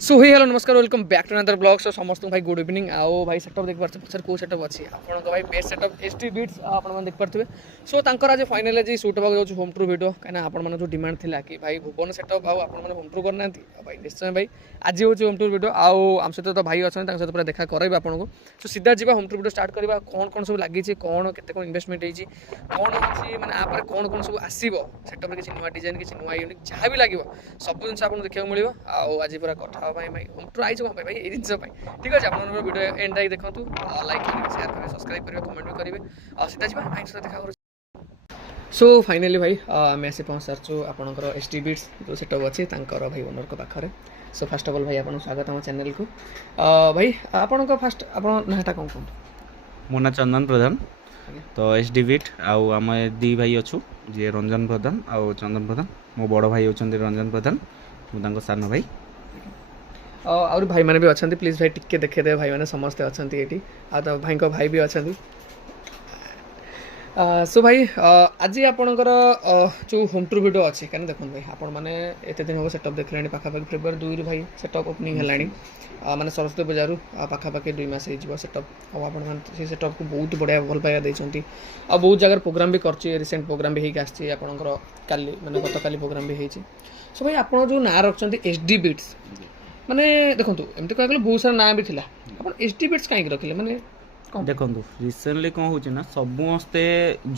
सो hey hello नमस्कार welcome back to another blog. So समस्त भाई गुड इवनिंग। आओ भाई सेटअप देख पार्थे पछर को सेटअप अच्छी आपन भाई बेस्ट सेटअप एचडी बीट्स आपन मन देख पार्थे। सो तांकर आज फाइनल आज शूट होगा जो होम टूर वीडियो कहीं आपन मन जो डिमांड थिला कि भाई भुवन सेटअप आओ आपन मन होम टूर करना भाई निश्चय भाई आज हो होम टूर वीडियो आओ आम सहित तो भाई अच्छा सहित पूरा देखा कराइबा आपन को। सो सीधा जीवा होम टूर वीडियो स्टार्ट करबा कौन कौन सब लगी कौन केते कौन इन्वेस्टमेंट होई कौन होची माने आप कौन कौन सब आसीबो सेटअप रे किछि नुवा डिजाइन किछि नुवा यूनिक जहाँ भी लगे सब जिन आपको देखा मिले आओ आज पूरा कथा भाई भाई होम टूर आइज भाई ये जिन ठीक अच्छे आप वीडियो एंड जाए देखूँ लाइक करेंगे शेयर करेंगे सब्सक्राइब करेंगे कमेंट भी करेंगे और सीधा जी भाई सहित देखा। सो फाइनाली भाई आम आसी पहुँच सार्चु आपंकर एचडी बीट्स जो सेटअप अच्छी भाई ओनर को पाखे। सो फास्ट अफ ऑल भाई आपको स्वागत आम चैनल को। भाई आपण फास्ट आप नाटा कौन कहूँ? मो ना चंदन प्रधान। तो एचडी बीट आउ आम दी भाई अच्छु जी रंजन प्रधान आउ चंदन प्रधान। मो बड़ भाई होचंदी रंजन प्रधान मु सान भाई और भाई मैंने भी अच्छा प्लीज भाई टिके देखे भाई मैंने समस्ते अच्छा ये आ तो भाई को भाई भी अच्छा। सो भाई आज आपणकर जो होम टूर वीडियो अच्छी कहीं देखो भाई आपण मैंने एत दिन हम सेटअप देख ला पाखापाखि फेब्रुआरी 2 भाई सेटअप ओपनिंग है माने सरस्वती पूजार पाखापाखि 2 मास हो सेटअप और सेटअप को बहुत बढ़िया भल पाइबा देती और बहुत जगह प्रोग्राम भी कर रिसेंट प्रोग्राम भी होकर आपंकर काली मैंने गत काली प्रोग्राम भी होती। सो भाई आप जो ना रखते एचडी बीट्स माने देखो एमती कह बहुत सारा ना भी थिला आप एचडी बीट्स कहीं रखिले माने देखो रिसेंटली कौन हो ना समस्ते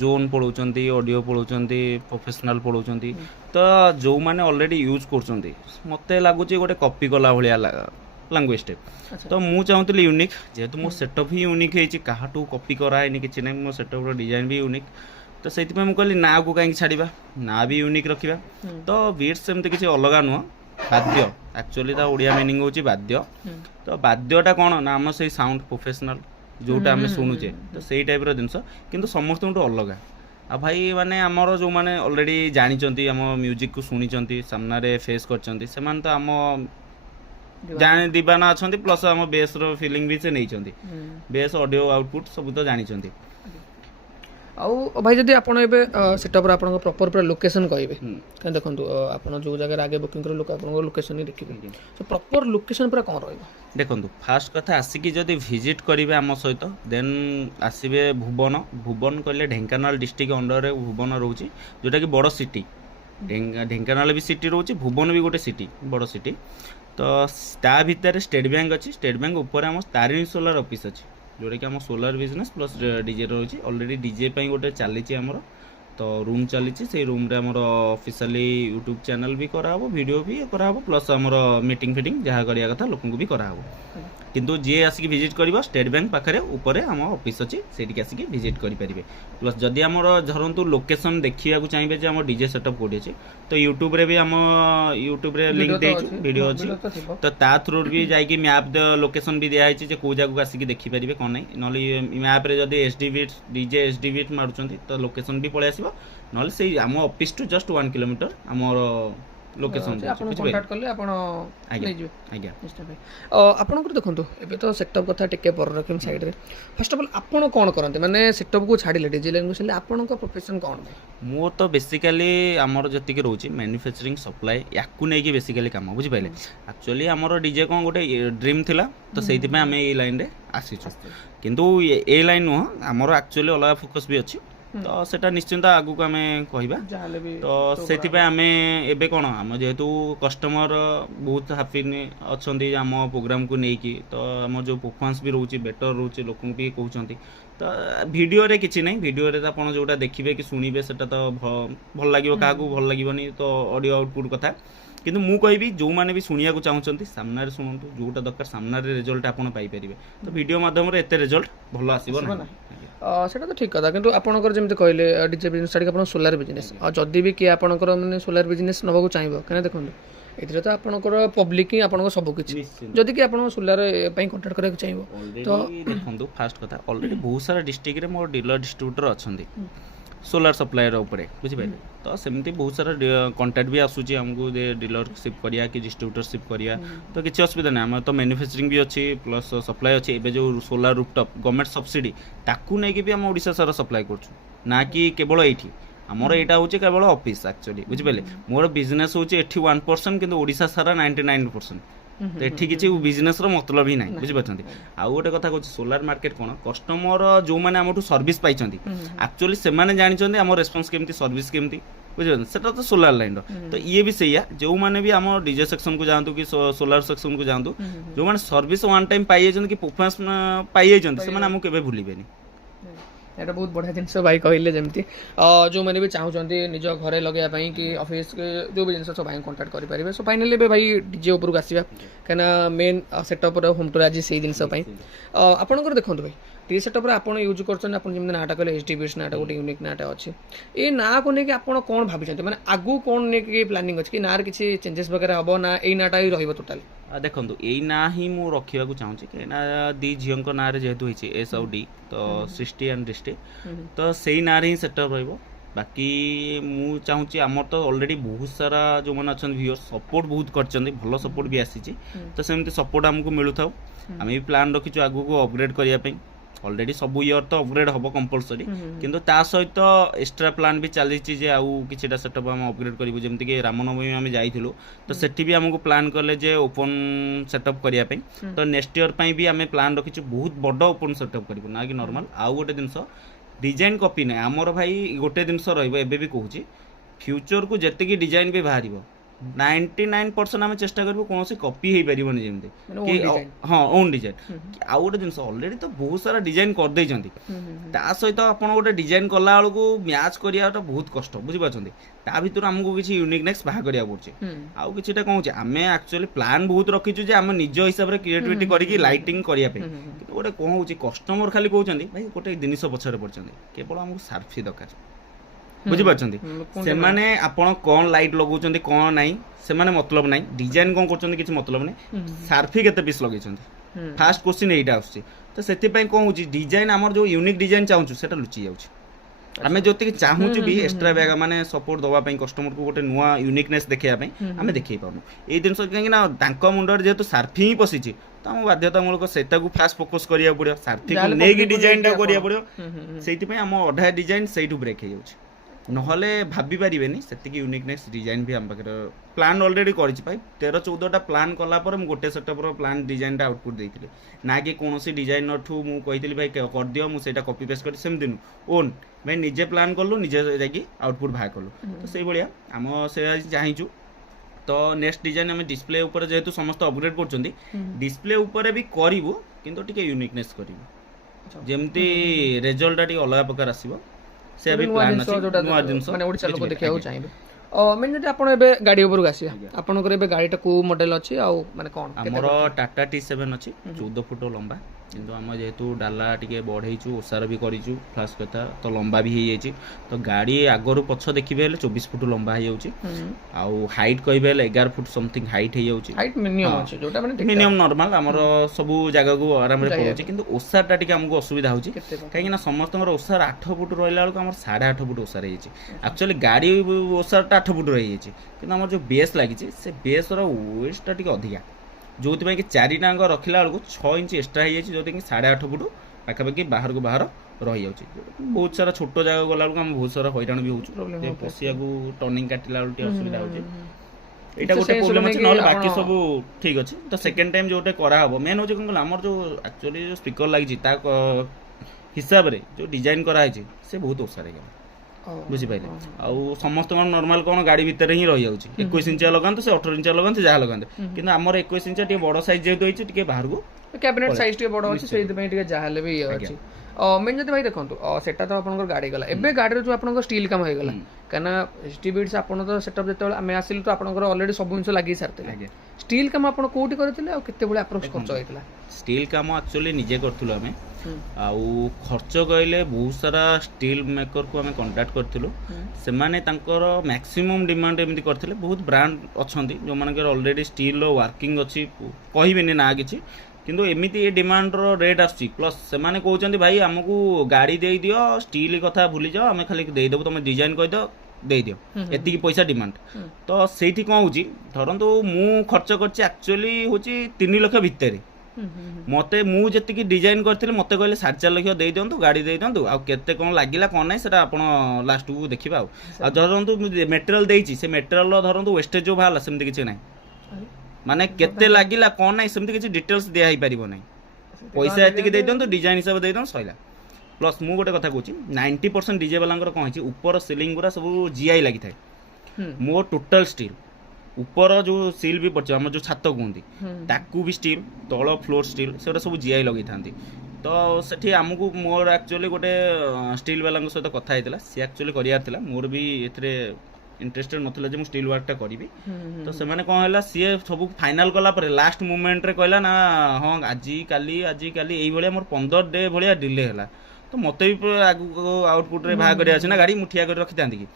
जोन पढ़ाऊँ ऑडियो पढ़ाऊँ प्रोफेशनल पढ़ाऊँ तो जो मैंने ऑलरेडी यूज कर मत लगुच गोटे कॉपी कला भाया लांगुएज टे। तो मुझे चाहूली यूनिक जेहेतु मो सेटअप ही यूनिक है कॉपी कराए कि मो सेटअप डिजाइन भी यूनिक। तो से कहली ना को कहीं छाड़ा ना भी यूनिक रखा। तो बीट्स सेमती किसी अलग नुह बाद्य एक्चुअली ओडिया मीनिंग होची बाद्य। तो बाद्यटा कौन ना आम से साउंड प्रोफेशनल जोटा आम शुणुचे तो सही टाइप जिनस कि समस्त अलग आ भाई माने आमर जो मैंने ऑलरेडी जानी आम म्यूजिक को शुणी सामने फेस कर आम जान दीवाना अच्छा प्लस आम बेस फिलिंग भी से नहीं बेस ऑडियो आउटपुट सब तो जानी। आउ भाई जदि आपन एबे सेटअप रे आपन प्रॉपर पूरा लोकेशन कहबे कहीं देखो आपन जो जगह आगे बुकिंग कर लोक आपन लोकेशन ही देखिबे तो प्रॉपर लोकेशन पूरा कोन रहइबो? देखो फास्ट कथा आसिकी जदि विजिट करेंगे आम सहित देन आसबे भुवन भुवन कहले ढेंकानाल डिस्ट्रिक्ट अंडर रे भुवन रोचे जोटा कि बड़ सिटी ढेंकानाल भी सिटी रोचे भुवन भी गोटे सिटी बड़ सिटी। तो ता भितर स्टेट बैंक अच्छी स्टेट बैंक ऊपर आम तारिणी सोलार ऑफिस अच्छी जोटा कि आम सोलार बिजनेस प्लस डीजे रही ऑलरेडी डीजे गोटे चली आमर तो रूम चली से रूम रे आमर ऑफिशियली यूट्यूब चैनल भी कराहब वीडियो भी कराहब प्लस आमर मीटिंग फिटिंग जहाँ करिया कथा लोक भी कराहब। किंतु जी आसिक विजिट कर स्टेट बैंक पाखे ऊपर आम ऑफिस अच्छी से आसिक विजिट करेंगे। प्लस जदि आमर धरतु लोकेशन देखा चाहिए जे आम डीजे सेटअप कौटी अच्छे तो यूट्यूब रे भी आम यूट्यूब रे लिंक देचु वीडियो अच्छी तो ता थ्रू भी जाकि मैप लोकेशन भी दिखाई कौ जगह आसिक देखिपारे कौन ना ना मैप रे जदि HD beat DJ HD beat मारुंट तो लोकेशन भी पलि आसो ना से आम ऑफिस टू जस्ट 1 किलोमीटर आमर लोकेशन आपन कांटेक्ट करले आपन ले जो आज्ञा निश्चय भाई। आपन को देखंतु एबे तो सेटअप कथा टिके पर रखिम साइड रे फर्स्ट ऑफ ऑल आपन कोन करंते माने सेटअप को छाडी ले डीजे लाइन को छले आपन को प्रोफेशन कोन? मोर तो बेसिकली आमर जति के रोची मैन्युफैक्चरिंग सप्लाई याकू नै कि बेसिकली काम बुझि पाइले। एक्चुअली आमर डीजे कोन गोटे ड्रीम थिला तो सेति पे हमें ए लाइन रे आसीछु किंतु ए लाइन नो आमर एक्चुअली अलग फोकस भी अछि तो सेटा निश्चिंत आगु को आमे कहिबा। तो सेति पे आमे एबे कोन हम जेहेतु कस्टमर बहुत हैप्पी अछंती आम प्रोग्राम को नै कि तो आम जो परफॉर्मेंस भी रहउची बेटर रहउची लोक भी कहउचंती तो वीडियो रे किछि नै वीडियो रे आपण जोटा देखिबे कि सुनिबे सेटा तो भल लागिवो कागु भल लागिवनी तो ऑडियो आउटपुट कथा किंतु मु कहबी जो माने भी सुनिया को चाहउचंती सामने रे सुनंतु जोटा दरकार सामने रे रिजल्ट आपण पाई परिबे तो वीडियो माध्यम रे एते रिजल्ट भल आसीबो ना सेटा तो ठीक कथा किंतु आपनकर जेमते कहले डीजे बिजनेस छाडी आपन सोलार बिजनेस आ जदी भी कि आपनकर माने सोलार बिजनेस नबा को चाहिबो कने देखंतु एथिरे तो आपनकर पब्लिक ही आपन सब किछि जदी कि आपन सोलार पई कांटेक्ट करे चाहिबो तो देखंतु फास्ट कथा ऑलरेडी बहुत सारा डिस्ट्रिक्ट रे मोर डीलर डिस्ट्रीब्यूटर अछंती सोलार सप्लायर उपरे बुझि पाइले। तो सेमती बहुत सारा कांटेक्ट भी आसुची हमको डीलरशिप करिया कि डिस्ट्रीब्यूटरशिप करिया तो किसी असुविधा ना हम तो मैन्युफैक्चरिंग भी अच्छी प्लस सप्लाई अच्छी एबे जो सोलार रूफटॉप गवर्नमेंट सब्सिडी ताकू नै कि भी हम ओडिसा सारा सप्लाई करछु ना कि केवल एठी आमर यहाँ हूँ केवल ऑफिस एक्चुअली बुझिपारे मोर बिजनेस हूँ 81% किंतु ओडिशा सारा 99%। ତ ଏଠି କିଛି ବିଜନେସର ମତଲବ ହିଁ ନାହିଁ ବୁଝିପାରୁଛନ୍ତି। ଆଉ ଗୋଟେ କଥା କହୁଛି ସୋଲାର ମାର୍କେଟ କ'ଣ କଷ୍ଟମର ଯେଉଁମାନେ ଆମଠୁ ସର୍ଭିସ୍ ପାଇଛନ୍ତି ଆକ୍ଚୁଆଲି ସେମାନେ ଜାଣିଛନ୍ତି ଆମ ରେସ୍ପନ୍ସ କେମିତି ସର୍ଭିସ୍ କେମିତି ବୁଝିପାରୁଛନ୍ତି ସେଟା ତ ସୋଲାର ଲାଇନର। ତ ଇଏ ବି ସେଇଆ ଯେଉଁମାନେ ବି ଆମ ଡିଜେ ସେକ୍ସନକୁ ଯାଆନ୍ତୁ କି ସୋଲାର ସେକ୍ସନକୁ ଯାଆନ୍ତୁ ଯେଉଁମାନେ ସର୍ଭିସ୍ ୱାନ୍ ଟାଇମ୍ ପାଇଯାଇଛନ୍ତି କି ପରଫର୍ମାନ୍ସ ପାଇଯାଇଛନ୍ତି ସେମାନେ ଆମକୁ କେବେ ଭୁଲିବେନି। এটা ବହୁତ ବଢ଼ିଆ ଜିନିଷ ଭାଇ କହିଲେ ଯେମିତି ଯେଉଁମାନେ ବି ଚାହୁଁଛନ୍ତି ନିଜ ଘରେ ଲଗେଇବା ପାଇଁ କି ଅଫିସ୍ ଯେଉଁ ବି ଜିନିଷ ସବୁ ଭାଇ କଣ୍ଟାକ୍ଟ କରିପାରିବେ। ସୋ ଫାଇନାଲି ଏବେ ଭାଇ ଡିଜେ ଉପରକୁ ଆସିବା କାହିଁକିନା ମେନ୍ ସେଟଅପ୍ର ହୋମ୍ ଟୁର୍ ଆଜି ସେଇ ଜିନିଷ ପାଇଁ ଆପଣଙ୍କର ଦେଖନ୍ତୁ ଭାଇ ଡିଜେ ସେଟଅପ୍ରେ ଆପଣ ୟୁଜ୍ କରୁଛନ୍ତି ଆପଣ ଯେମିତି ନାଁଟା କହିଲେ ଏଚ୍ ଡି ବିଟ୍ସ ନାଁଟା ଗୋଟେ ୟୁନିକ୍ ନାଁଟା ଅଛି ଏ ନାଁକୁ ନେଇକି ଆପଣ କ'ଣ ଭାବିଛନ୍ତି ମାନେ ଆଗକୁ କ'ଣ ନେଇକି ପ୍ଲାନିଂ ଅଛି କି ନାଁରେ କିଛି ଚେଞ୍ଜେସ୍ ବଗେରା ହେବ ନା ଏଇ ନାଁଟା ହିଁ ରହିବ ଟୋଟାଲି? ଦେଖନ୍ତୁ ଏଇ ନାଁ ହିଁ ମୁଁ ରଖିବାକୁ ଚାହୁଁଛି କାହିଁକିନା ଦି ଝିଅଙ୍କ ନାଁରେ ଯେହେତୁ ହେଇଛି ଏସ୍ ଆଉ ଡି ତ ସୃଷ୍ଟି ଆଣ୍ଡ ଦୃଷ୍ଟି ତ ସେଇ ନାଁରେ ହିଁ ସେଟଅପ୍ ରହିବ। ବାକି ମୁଁ ଚାହୁଁଛି ଆମର ତ ଅଲରେଡ଼ି ବହୁତ ସାରା ଯେଉଁମାନେ ଅଛନ୍ତି ଭିଉଅର୍ସ ସପୋର୍ଟ ବହୁତ କରିଛନ୍ତି ଭଲ ସପୋର୍ଟ ବି ଆସିଛି ତ ସେମିତି ସପୋର୍ଟ ଆମକୁ ମିଳୁଥାଉ। ଆମେ ବି ପ୍ଲାନ୍ ରଖିଛୁ ଆଗକୁ ଅପଗ୍ରେଡ୍ କରିବା ପାଇଁ ଅଲରେଡ଼ି ସବୁ ଇୟର୍ ତ ଅପଗ୍ରେଡ୍ ହେବ କମ୍ପଲସରି କିନ୍ତୁ ତା ସହିତ ଏକ୍ସଟ୍ରା ପ୍ଲାନ୍ ବି ଚାଲିଛି ଯେ ଆଉ କିଛିଟା ସେଟଅପ୍ ଆମେ ଅପଗ୍ରେଡ୍ କରିବୁ ଯେମିତିକି ରାମନବମୀ ଆମେ ଯାଇଥିଲୁ ତ ସେଠି ବି ଆମକୁ ପ୍ଲାନ୍ କଲେ ଯେ ଓପନ୍ ସେଟଅପ୍ କରିବା ପାଇଁ ତ ନେକ୍ସଟ ଇୟର୍ ପାଇଁ ବି ଆମେ ପ୍ଲାନ୍ ରଖିଛୁ ବହୁତ ବଡ଼ ଓପନ୍ ସେଟଅପ୍ କରିବୁ ନା କି ନର୍ମାଲ୍। ଆଉ ଗୋଟେ ଜିନିଷ ଡିଜାଇନ୍ କପି ନାହିଁ ଆମର ଭାଇ ଗୋଟେ ଜିନିଷ ରହିବ ଏବେ ବି କହୁଛି ଫ୍ୟୁଚରକୁ ଯେତିକି ଡିଜାଇନ୍ ବି ବାହାରିବ 99% ଆମେ ଚେଷ୍ଟା କରିବୁ କୌଣସି କପି ହେଇପାରିବନି ଯେମିତି ହଁ ଓନ୍ ଡିଜାଇନ୍। ଆଉ ଗୋଟେ ଜିନିଷ ଅଲରେଡ଼ି ତ ବହୁତ ସାରା ଡିଜାଇନ୍ କରିଦେଇଛନ୍ତି ତା ସହିତ ଆପଣ ଗୋଟେ ଡିଜାଇନ୍ କଲା ବେଳକୁ ମ୍ୟାଚ୍ କରିବାଟା ବହୁତ କଷ୍ଟ ବୁଝିପାରୁଛନ୍ତି ତା ଭିତରୁ ଆମକୁ କିଛି ୟୁନିକନେସ୍ ବାହାର କରିବାକୁ ପଡୁଛି। ଆଉ କିଛିଟା କ'ଣ ହେଉଛି ଆମେ ଆକ୍ଚୁଆଲି ପ୍ଲାନ୍ ବହୁତ ରଖିଛୁ ଯେ ଆମେ ନିଜ ହିସାବରେ କ୍ରିଏଟିଭିଟି କରିକି ଲାଇଟିଂ କରିବା ପାଇଁ କିନ୍ତୁ ଗୋଟେ କ'ଣ ହେଉଛି କଷ୍ଟମର ଖାଲି କହୁଛନ୍ତି ଭାଇ ଗୋଟେ ଜିନିଷ ପଛରେ ପଡୁଛନ୍ତି କେବଳ ଆମକୁ ସାର୍ଫି ଦରକାର ବୁଝିପାରୁଛନ୍ତି ସେମାନେ ଆପଣ କ'ଣ ଲାଇଟ୍ ଲଗାଉଛନ୍ତି କ'ଣ ନାହିଁ ସେମାନେ ମତଲବ ନାହିଁ ଡିଜାଇନ୍ କ'ଣ କରୁଛନ୍ତି କିଛି ମତଲବ ନାହିଁ ସାର୍ଫି କେତେ ପିସ୍ ଲଗେଇଛନ୍ତି ଫାଷ୍ଟ କ୍ୱେଶ୍ଚିନ୍ ଏଇଟା ଆସୁଛି। ତ ସେଥିପାଇଁ କ'ଣ ହେଉଛି ଡିଜାଇନ୍ ଆମର ଯେଉଁ ୟୁନିକ୍ ଡିଜାଇନ୍ ଚାହୁଁଛୁ ସେଟା ଲୁଚି ଯାଉଛି ଆମେ ଯେତିକି ଚାହୁଁଛୁ ବି ଏକ୍ସଟ୍ରା ବ୍ୟାଗ୍ ମାନେ ସପୋର୍ଟ ଦେବା ପାଇଁ କଷ୍ଟମରକୁ ଗୋଟେ ନୂଆ ୟୁନିକନେସ୍ ଦେଖେଇବା ପାଇଁ ଆମେ ଦେଖେଇ ପାରୁନୁ ଏଇ ଜିନିଷ କାହିଁକି ନା ତାଙ୍କ ମୁଣ୍ଡରେ ଯେହେତୁ ସାର୍ଫି ହିଁ ପଶିଛି ତ ଆମ ବାଧ୍ୟତାମୂଳକ ସେଟାକୁ ଫାଷ୍ଟ ଫୋକସ୍ କରିବାକୁ ପଡ଼ିବ ସାର୍ଫିକୁ ନେଇକି ଡିଜାଇନ୍ଟା କରିବାକୁ ପଡ଼ିବ ସେଇଥିପାଇଁ ଆମ ଅଧା ଡିଜାଇନ୍ ସେଇଠୁ ବ୍ରେକ୍ ହେଇଯାଉଛି ନହେଲେ ଭାବି ପାରିବେନି ସେତିକି ୟୁନିକନେସ୍ ଡିଜାଇନ୍ ବି ଆମ ପାଖରେ ପ୍ଲାନ୍ ଅଲରେଡ଼ି କରିଛି ଭାଇ 13-14ଟା ପ୍ଲାନ୍ କଲା ପରେ ମୁଁ ଗୋଟେ ସେଟଅପ୍ର ପ୍ଲାନ୍ ଡିଜାଇନ୍ଟା ଆଉଟପୁଟ୍ ଦେଇଥିଲି ନା କି କୌଣସି ଡିଜାଇନରଠୁ ମୁଁ କହିଥିଲି ଭାଇ କରିଦିଅ ମୁଁ ସେଇଟା କପି ପେଷ୍ଟ କରି ସେମିତି ନୁହଁ ଓନ୍ ଭାଇ ନିଜେ ପ୍ଲାନ୍ କଲୁ ନିଜେ ଯାଇକି ଆଉଟପୁଟ୍ ବାହାର କଲୁ ତ ସେଇଭଳିଆ ଆମ ସେ ଚାହିଁଛୁ ତ ନେକ୍ସଟ ଡିଜାଇନ୍ ଆମେ ଡିସପ୍ଲେ ଉପରେ ଯେହେତୁ ସମସ୍ତେ ଅପଗ୍ରେଡ୍ କରୁଛନ୍ତି ଡିସପ୍ଲେ ଉପରେ ବି କରିବୁ କିନ୍ତୁ ଟିକେ ୟୁନିକନେସ୍ କରିବୁ ଯେମିତି ରେଜଲ୍ଟଟା ଟିକେ ଅଲଗା ପ୍ରକାର ଆସିବ ସେ ବି ପ୍ଲାନ୍ ଅଛି ନୂଆ ଜିନିଷ ମାନେ ଓଡ଼ିଶା ଲୋକ ଦେଖିବାକୁ ଚାହିଁବେ। ମେନ୍ ଯଦି ଆପଣ ଏବେ ଗାଡ଼ି ଉପରକୁ ଆସିବା ଆପଣଙ୍କର ଏବେ ଗାଡ଼ିଟା କେଉଁ ମଡେଲ୍ ଅଛି ଆଉ ମାନେ କ'ଣ? ଆମର ଟାଟା T7 ଅଛି 14 ଫୁଟ ଲମ୍ବା କିନ୍ତୁ ଆମ ଯେହେତୁ ଡାଲା ଟିକେ ବଢ଼େଇଛୁ ଓସାର ବି କରିଛୁ ଫାଷ୍ଟ କଥା ତ ଲମ୍ବା ବି ହେଇଯାଇଛି ତ ଗାଡ଼ି ଆଗରୁ ପଛ ଦେଖିବେ ହେଲେ 24 ଫୁଟ ଲମ୍ବା ହେଇଯାଉଛି ଆଉ ହାଇଟ୍ କହିବେ ହେଲେ 11 ଫୁଟ ସମଥିଙ୍ଗ ହାଇଟ୍ ହେଇଯାଉଛି ମିନିମମ୍ ନର୍ମାଲ ଆମର ସବୁ ଜାଗାକୁ ଆରାମରେ ପଡ଼ୁଛି କିନ୍ତୁ ଓସାରଟା ଟିକେ ଆମକୁ ଅସୁବିଧା ହେଉଛି କାହିଁକିନା ସମସ୍ତଙ୍କର ଓସାର 8 ଫୁଟ ରହିଲା ବେଳକୁ ଆମର 8.5 ଫୁଟ ଓସାର ହେଇଯାଇଛି ଆକ୍ଚୁଆଲି ଗାଡ଼ି ଓସାରଟା 8 ଫୁଟ ରହିଯାଇଛି କିନ୍ତୁ ଆମର ଯେଉଁ ବେସ୍ ଲାଗିଛି ସେ ବେସ୍ର ୱେଟ୍ଟା ଟିକେ ଅଧିକା ଯେଉଁଥିପାଇଁ କି 4ଟାଙ୍କ ରଖିଲା ବେଳକୁ 6 ଇଞ୍ଚ ଏକ୍ସଟ୍ରା ହେଇଯାଇଛି ଯେଉଁଥିପାଇଁ କି 8.5 ଫୁଟ ପାଖାପାଖି ବାହାରକୁ ବାହାର ରହିଯାଉଛି ବହୁତ ସାରା ଛୋଟ ଜାଗାକୁ ଗଲାବେଳକୁ ଆମେ ବହୁତ ସାରା ହଇରାଣ ବି ହେଉଛୁ ପଶିବାକୁ ଟର୍ଣ୍ଣିଂ କାଟିଲା ବେଳକୁ ଟିକେ ଅସୁବିଧା ହେଉଛି ଏଇଟା ଗୋଟେ ପ୍ରୋବ୍ଲେମ୍ ଅଛି ନହେଲେ ବାକି ସବୁ ଠିକ୍ ଅଛି। ତ ସେକେଣ୍ଡ ଟାଇମ୍ ଯେଉଁଟା କରାହେବ ମେନ୍ ହେଉଛି କ'ଣ କହିଲେ ଆମର ଯେଉଁ ଆକ୍ଚୁଆଲି ଯେଉଁ ସ୍ପିକର ଲାଗିଛି ତା ହିସାବରେ ଯେଉଁ ଡିଜାଇନ୍ କରାହେଇଛି ସେ ବହୁତ ଓସାର ହେଇଗଲା ବୁଝିପାରିଲେ ଆଉ ସମସ୍ତଙ୍କର ନର୍ମାଲ କ'ଣ ଗାଡ଼ି ଭିତରେ ହିଁ ରହିଯାଉଛି 21 ଇଞ୍ଚିଆ ଲଗାନ୍ତୁ ସେ 18 ଇଞ୍ଚିଆ ଲଗାନ୍ତୁ ଯାହା ଲଗାନ୍ତୁ କିନ୍ତୁ ଆମର 21 ଇଞ୍ଚିଆ ଟିକେ ବଡ଼ ସାଇଜ୍ ଯେହେତୁ ହେଇଛି ଟିକେ ବାହାରକୁ କ୍ୟାବିନେଟ୍ ସାଇଜ୍ ଟିକେ ବଡ଼ ଅଛି ସେଇଥିପାଇଁ ଟିକେ ଯାହା ହେଲେ ବି ଇଏ ଅଛି। ମେନ୍ ଯଦି ଭାଇ ଦେଖନ୍ତୁ ସେଟା ତ ଆପଣଙ୍କର ଗାଡ଼ି ଗଲା ଏବେ ଗାଡ଼ିରେ ଯେଉଁ ଆପଣଙ୍କର ଷ୍ଟିଲ୍ କାମ ହେଇଗଲା କାହିଁକିନା ଏଚ୍ ଡି ବିଟ୍ସ ଆପଣ ତ ସେଟଅପ୍ ଯେତେବେଳେ ଆମେ ଆସିଲୁ ତ ଆପଣଙ୍କର ଅଲରେଡ଼ି ସବୁ ଜିନିଷ ଲାଗି ସାରିଥିଲେ ଷ୍ଟିଲ୍ କାମ ଆପଣ କୋଉଠି କରିଥିଲେ ଆଉ କେତେବେଳେ ଆପ୍ରୋଚ୍ ଖର୍ଚ୍ଚ ହେଇଥିଲା? ଷ୍ଟିଲ୍ କାମ ଆକ୍ଚୁଆଲି ନିଜେ କରିଥିଲୁ ଆମେ ଆଉ ଖର୍ଚ୍ଚ କହିଲେ ବହୁତ ସାରା ଷ୍ଟିଲ୍ ମେକରକୁ ଆମେ କଣ୍ଟାକ୍ଟ କରିଥିଲୁ ସେମାନେ ତାଙ୍କର ମ୍ୟାକ୍ସିମମ୍ ଡିମାଣ୍ଡ ଏମିତି କରିଥିଲେ ବହୁତ ବ୍ରାଣ୍ଡ ଅଛନ୍ତି ଯେଉଁମାନଙ୍କର ଅଲରେଡ଼ି ଷ୍ଟିଲ୍ର ୱାର୍କିଂ ଅଛି କହିବିନି ନା କିଛି କିନ୍ତୁ ଏମିତି ଏ ଡିମାଣ୍ଡର ରେଟ୍ ଆସୁଛି ପ୍ଲସ୍ ସେମାନେ କହୁଛନ୍ତି ଭାଇ ଆମକୁ ଗାଡ଼ି ଦେଇଦିଅ ଷ୍ଟିଲ୍ କଥା ଭୁଲିଯାଅ ଆମେ ଖାଲି ଦେଇଦେବୁ ତମେ ଡିଜାଇନ୍ କହିଦିଅ ଦେଇଦିଅ ଏତିକି ପଇସା ଡିମାଣ୍ଡ ତ ସେଇଠି କ'ଣ ହେଉଛି ଧରନ୍ତୁ ମୁଁ ଖର୍ଚ୍ଚ କରିଛି ଆକ୍ଚୁଆଲି ହେଉଛି 3 ଲକ୍ଷ ଭିତରେ ମତେ ମୁଁ ଯେତିକି ଡିଜାଇନ୍ କରିଥିଲି ମତେ କହିଲେ 4.5 ଲକ୍ଷ ଦେଇଦିଅନ୍ତୁ ଗାଡ଼ି ଦେଇଦିଅନ୍ତୁ ଆଉ କେତେ କ'ଣ ଲାଗିଲା କ'ଣ ନାହିଁ ସେଟା ଆପଣ ଲାଷ୍ଟକୁ ଦେଖିବା ଆଉ ଧରନ୍ତୁ ମେଟେରିଆଲ୍ ଦେଇଛି ସେ ମେଟେରିଆଲ୍ର ଧରନ୍ତୁ ୱେଷ୍ଟେଜ୍ ଯେଉଁ ବାହାରିଲା ସେମିତି କିଛି ନାହିଁ ମାନେ କେତେ ଲାଗିଲା କ'ଣ ନାହିଁ ସେମିତି କିଛି ଡିଟେଲ୍ସ ଦିଆ ହେଇପାରିବ ନାହିଁ। ପଇସା ଏତିକି ଦେଇଦିଅନ୍ତୁ, ଡିଜାଇନ ହିସାବରେ ଦେଇଦିଅନ୍ତୁ, ସଇଲା। ପ୍ଲସ୍ ମୁଁ ଗୋଟେ କଥା କହୁଛି 90% ଡିଜେ ବାଲାଙ୍କର କ'ଣ ହେଇଛି, ଉପର ସିଲିଂ ଗୁଡ଼ା ସବୁ ଜିଆଇ ଲାଗିଥାଏ। ମୋ ଟୋଟାଲ ଷ୍ଟିଲ୍, ଉପର ଯେଉଁ ସିଲ୍ ବି ପଡ଼ିଛି ଆମର ଯେଉଁ ଛାତ କୁହନ୍ତି ତାକୁ ବି ଷ୍ଟିଲ୍, ତଳ ଫ୍ଲୋର ଷ୍ଟିଲ୍, ସେଗୁଡ଼ା ସବୁ ଜିଆଇ ଲଗେଇଥାନ୍ତି। ତ ସେଠି ଆମକୁ ମୋର ଆକ୍ଚୁଆଲି ଗୋଟେ ଷ୍ଟିଲ୍ ବାଲାଙ୍କ ସହିତ କଥା ହେଇଥିଲା, ସିଏ ଆକ୍ଚୁଆଲି କରିବାର ଥିଲା, ମୋର ବି ଏଥିରେ ଇଣ୍ଟରେଷ୍ଟେଡ୍ ନଥିଲା ଯେ ମୁଁ ଷ୍ଟିଲ୍ ୱାର୍କଟା କରିବି। ତ ସେମାନେ କ'ଣ ହେଲା, ସିଏ ସବୁ ଫାଇନାଲ୍ କଲା ପରେ ଲାଷ୍ଟ ମୁମେଣ୍ଟରେ କହିଲା ନା ହଁ ଆଜି କାଲି ଏଇଭଳିଆ ମୋର 15 ଡେ ଭଳିଆ ଡିଲେ ହେଲା। ତ ମୋତେ ବି ଆଗକୁ ଆଉଟପୁଟ୍ରେ ବାହା କରିବାର ଅଛି ନା ଗାଡ଼ି, ମୁଁ ଠିଆ କରି ରଖିଥାନ୍ତି କି।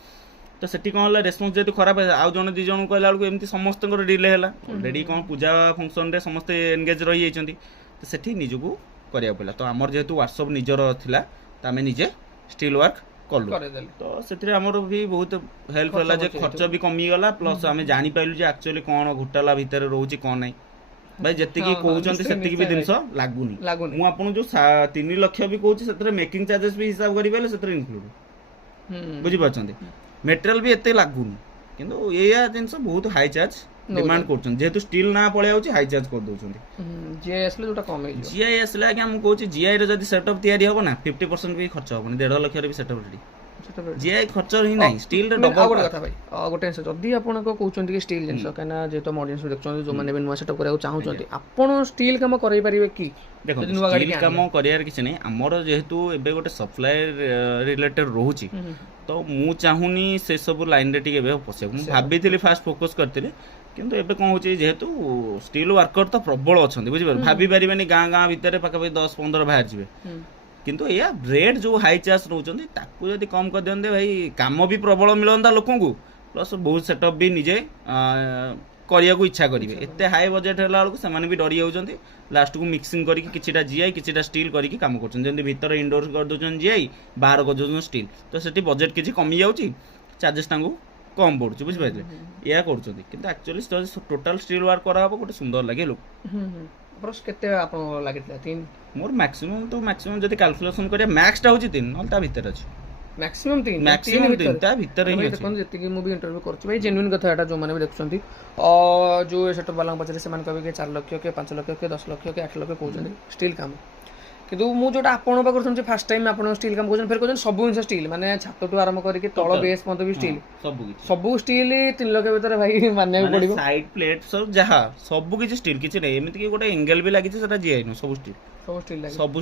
ତ ସେଠି କ'ଣ ହେଲା, ରେସ୍ପନ୍ସ ଯେହେତୁ ଖରାପ ହେଲା, ଆଉ ଜଣେ 2 ଜଣଙ୍କୁ କହିଲା ବେଳକୁ ଏମିତି ସମସ୍ତଙ୍କର ଡିଲେ ହେଲା। ଅଲରେଡ଼ି କ'ଣ ପୂଜା ଫଙ୍କସନ୍ରେ ସମସ୍ତେ ଏନଗେଜ୍ ରହିଯାଇଛନ୍ତି, ତ ସେଠି ନିଜକୁ କରିବାକୁ ପଡ଼ିଲା। ତ ଆମର ଯେହେତୁ ହ୍ୱାଟ୍ସଆପ୍ ନିଜର ଥିଲା, ତ ଆମେ ନିଜେ ଷ୍ଟିଲ୍ ୱାର୍କ କଲୁ। ତ ସେଥିରେ ଆମର ବି ବହୁତ ହେଲ୍ପ ହେଲା ଯେ ଖର୍ଚ୍ଚ ବି କମିଗଲା, ପ୍ଲସ୍ ଆମେ ଜାଣିପାରିଲୁ ଯେ ଆକ୍ଚୁଆଲି କ'ଣ ଘୋଟାଲା ଭିତରେ ରହୁଛି କ'ଣ ନାହିଁ। ଭାଇ ଯେତିକି କହୁଛନ୍ତି ସେତିକି ବି ଜିନିଷ ଲାଗୁନି। ମୁଁ ଆପଣଙ୍କୁ ଯୋଉ 3 ଲକ୍ଷ ବି କହୁଛି ସେଥିରେ ମେକିଂ ଚାର୍ଜେସ୍ ବି ହିସାବ କରିପାରିଲେ ସେଥିରେ ଇନକ୍ଲୁଡ୍, ବୁଝିପାରୁଛନ୍ତି। ମେଟେରିଆଲ ବି ଏତେ ଲାଗୁନି, କିନ୍ତୁ ଏଇଆ ଜିନିଷ ବହୁତ ହାଇ ଚାର୍ଜ ଡିମାଣ୍ଡ କରୁଛନ୍ତି। ଯେହେତୁ ଷ୍ଟିଲ୍ ନା ପଳେଇ ଆଉଛି ହାଇ ଚାର୍ଜ କରିଦଉଛନ୍ତି। ଜିଆଇ ଆସିଲେ ଯୋଉଟା କମ ହେଇଯିବ। ଜିଆଇ ଆସିଲେ ଆଜ୍ଞା ମୁଁ କହୁଛି ଜିଆଇ ରେ ଯଦି ସେଟଅପ୍ ତିଆରି ହବ ନା 50% ବି ଖର୍ଚ୍ଚ ହବନି, 1.5 ଲକ୍ଷରେ ବି ସେଟଅପ୍ ରେଡି। ଜିଆଇ ଖର୍ଚ୍ଚ ହିଁ ନାହିଁ, ଷ୍ଟିଲ୍ ରେ ଡବଲ। ଆଉ ଗୋଟେ କଥା ଭାଇ, ଗୋଟେ ଜିନିଷ ଯଦି ଆପଣଙ୍କ କହୁଛନ୍ତି କି ଷ୍ଟିଲ୍ ଜିନିଷ, କାହିଁକିନା ଯେହେତୁ ଆମ ଅଡିଏନ୍ସ ଦେଖୁଛନ୍ତି ଯୋଉମାନେ ବି ନୂଆ ସେଟଅପ୍ କରିବାକୁ ଚାହୁଁଛନ୍ତି, ଆପଣ ଷ୍ଟିଲ୍ କାମ କରେଇ ପାରିବେ କି? ଦେଖନ୍ତୁ ଷ୍ଟିଲ୍ କାମ କରିବାର କିଛି ନାହିଁ, ଆମର ଯେହେତୁ ଏବେ ଗୋଟେ ସପ୍ଲାଏ ରିଲେଟେଡ୍ ରହୁଛି, ତ ମୁଁ ଚାହୁଁନି ସେ ସବୁ ଲାଇନରେ ଟିକେ ଏବେ ପଶିବାକୁ। ମୁଁ ଭାବିଥିଲି ଫାଷ୍ଟ ଫୋକସ୍ କରିଥିଲି, କିନ୍ତୁ ଏବେ କ'ଣ ହେଉଛି ଯେହେତୁ ଷ୍ଟିଲ୍ ୱାର୍କର ତ ପ୍ରବଳ ଅଛନ୍ତି, ବୁଝିପାରିବେ, ଭାବି ପାରିବେନି ଗାଁ ଭିତରେ ପାଖାପାଖି 10-15 ବାହାରି ଯିବେ। କିନ୍ତୁ ଏଇଆ ରେଟ୍ ଯେଉଁ ହାଇ ଚାର୍ଜ ନେଉଛନ୍ତି ତାକୁ ଯଦି କମ୍ କରିଦିଅନ୍ତେ ଭାଇ, କାମ ବି ପ୍ରବଳ ମିଳନ୍ତା ଲୋକଙ୍କୁ, ପ୍ଲସ୍ ବହୁତ ସେଟଅପ୍ ବି ନିଜେ କରିବାକୁ ଇଚ୍ଛା କରିବେ। ଏତେ ହାଇ ବଜେଟ୍ ହେଲା ବେଳକୁ ସେମାନେ ବି ଡରି ଯାଉଛନ୍ତି, ଲାଷ୍ଟକୁ ମିକ୍ସିଂ କରିକି କିଛିଟା ଜିଆଇ କିଛିଟା ଷ୍ଟିଲ୍ କରିକି କାମ କରୁଛନ୍ତି। ଯେମିତି ଭିତରେ ଇନଡୋର୍ କରିଦେଉଛନ୍ତି ଜିଆଇ, ବାହାର କରିଦେଉଛନ୍ତି ଷ୍ଟିଲ୍, ତ ସେଠି ବଜେଟ୍ କିଛି କମି ଯାଉଛି, ଚାର୍ଜେସ୍ ତାଙ୍କୁ କମ୍ ପଡ଼ୁଛି, ବୁଝିପାରିଲେ। ଏହା କରୁଛନ୍ତି, କିନ୍ତୁ ଆକ୍ଚୁଆଲି ଯଦି ଟୋଟାଲ୍ ଷ୍ଟିଲ୍ ୱାର୍କ କରାହେବ ଗୋଟେ ସୁନ୍ଦର ଲାଗେ ଲୋକ। କେତେ ଆପଣ ଲାଗିଥିଲା? 3? ମୋର ମ୍ୟାକ୍ସିମମ୍ ଯଦି କାଲକୁଲେସନ୍ କରିବା ମ୍ୟାକ୍ସଟା ହେଉଛି 3, ନହେଲେ ତା ଭିତରେ ଅଛି। ମ୍ୟାକ୍ସିମମ୍ 3 ତା ଭିତରେ ହିଁ ଦେଖନ୍ତୁ। ଯେତିକି ମୁଁ ବି ଇଣ୍ଟରଭ୍ୟୁ କରୁଛି ଭାଇ, ଜେନ୍ୟୁଇନ୍ କଥା ଏଟା, ଯୋଉମାନେ ବି ଦେଖୁଛନ୍ତି ଯୋଉ ସେଟଅପ୍ ବାଲାଙ୍କ ପଛରେ ସେମାନେ କହିବେ କି 4 ଲକ୍ଷ, କି 5 ଲକ୍ଷ, କି 10 ଲକ୍ଷ, କି 8 ଲକ୍ଷ କହୁଛନ୍ତି ଷ୍ଟିଲ୍ କାମ। କିନ୍ତୁ ମୁଁ ଯୋଉଟା ଆପଣଙ୍କ ପାଖରେ କରୁଛନ୍ତି ଫାର୍ଷ୍ଟ ଟାଇମ୍ ଆପଣ ଷ୍ଟିଲ୍ କାମ କରୁଛନ୍ତି, ଫେର କହୁଛନ୍ତି ସବୁ ଜିନିଷ ଷ୍ଟିଲ୍, ମାନେ ଛାତଠୁ ଆରମ୍ଭ କରିକି ତଳ ବେସ୍ ମଧ୍ୟ ବି ଷ୍ଟିଲ୍, ସବୁ ଷ୍ଟିଲ୍ 3 ଲକ୍ଷ ଭିତରେ ଭାଇ ମାନିବାକୁ ପଡ଼ିବ। ସାଇଡ୍ ପ୍ଲେଟ୍ ସବୁ ଯାହା ସବୁ କିଛି ଷ୍ଟିଲ୍, କିଛି ନାହିଁ ଏମିତି କି ଗୋଟେ ଏଙ୍ଗେଲ ବି ଲାଗିଛି ସେଟା ଜିଆଇ ନୁହଁ, ସବୁ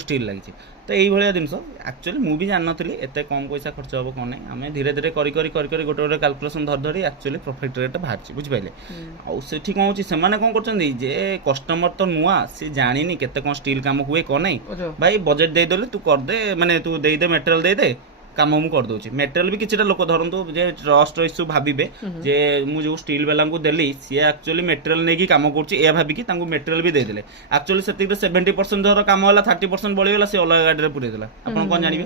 ଷ୍ଟିଲ୍ ଲାଗିଛି। ତ ଏଇଭଳିଆ ଜିନିଷ ଆକ୍ଚୁଆଲି ମୁଁ ବି ଜାଣିନଥିଲି ଏତେ କମ୍ ପଇସା ଖର୍ଚ୍ଚ ହେବ କ'ଣ ନାହିଁ। ଆମେ ଧୀରେ ଧୀରେ କରି ଗୋଟେ କାଲକୁଲେସନ୍ ଧରି ଆକ୍ଚୁଆଲି ପ୍ରଫିଟ୍ ରେଟ୍ ବାହାରିଛି, ବୁଝିପାରିଲେ। ଆଉ ସେଠି କ'ଣ ହେଉଛି, ସେମାନେ କ'ଣ କରୁଛନ୍ତି ଯେ କଷ୍ଟମର ତ ନୂଆ, ସେ ଜାଣିନି କେତେ କ'ଣ ଷ୍ଟିଲ୍ କାମ ହୁଏ କ'ଣ ନାହିଁ, ଭାଇ ବଜେଟ୍ ଦେଇଦେଲେ ତୁ କରିଦେ, ମାନେ ତୁ ଦେଇଦେ ମେଟେରିଆଲ୍ ଦେଇଦେ, କାମ ମୁଁ କରିଦେଉଛି। ମେଟେରିଆଲ୍ ବି କିଛିଟା ଲୋକ ଧରନ୍ତୁ ଯେ ଟ୍ରଷ୍ଟ ଇସ୍ୟୁ ଭାବିବେ ଯେ ମୁଁ ଯେଉଁ ଷ୍ଟିଲ୍ ବାଲାଙ୍କୁ ଦେଲି ସିଏ ଆକ୍ଚୁଆଲି ମେଟେରିଆଲ୍ ନେଇକି କାମ କରୁଛି, ଏହା ଭାବିକି ତାଙ୍କୁ ମେଟେରିଆଲ୍ ବି ଦେଇଦେଲେ। ଆକ୍ଚୁଆଲି ସେତିକିରେ 70% ଧର କାମ ହେଲା, 30% ବଳିଗଲା, ସେ ଅଲଗା ଗାଡ଼ିରେ ପୁରେଇ ଦେଲା, ଆପଣ କ'ଣ ଜାଣିବେ,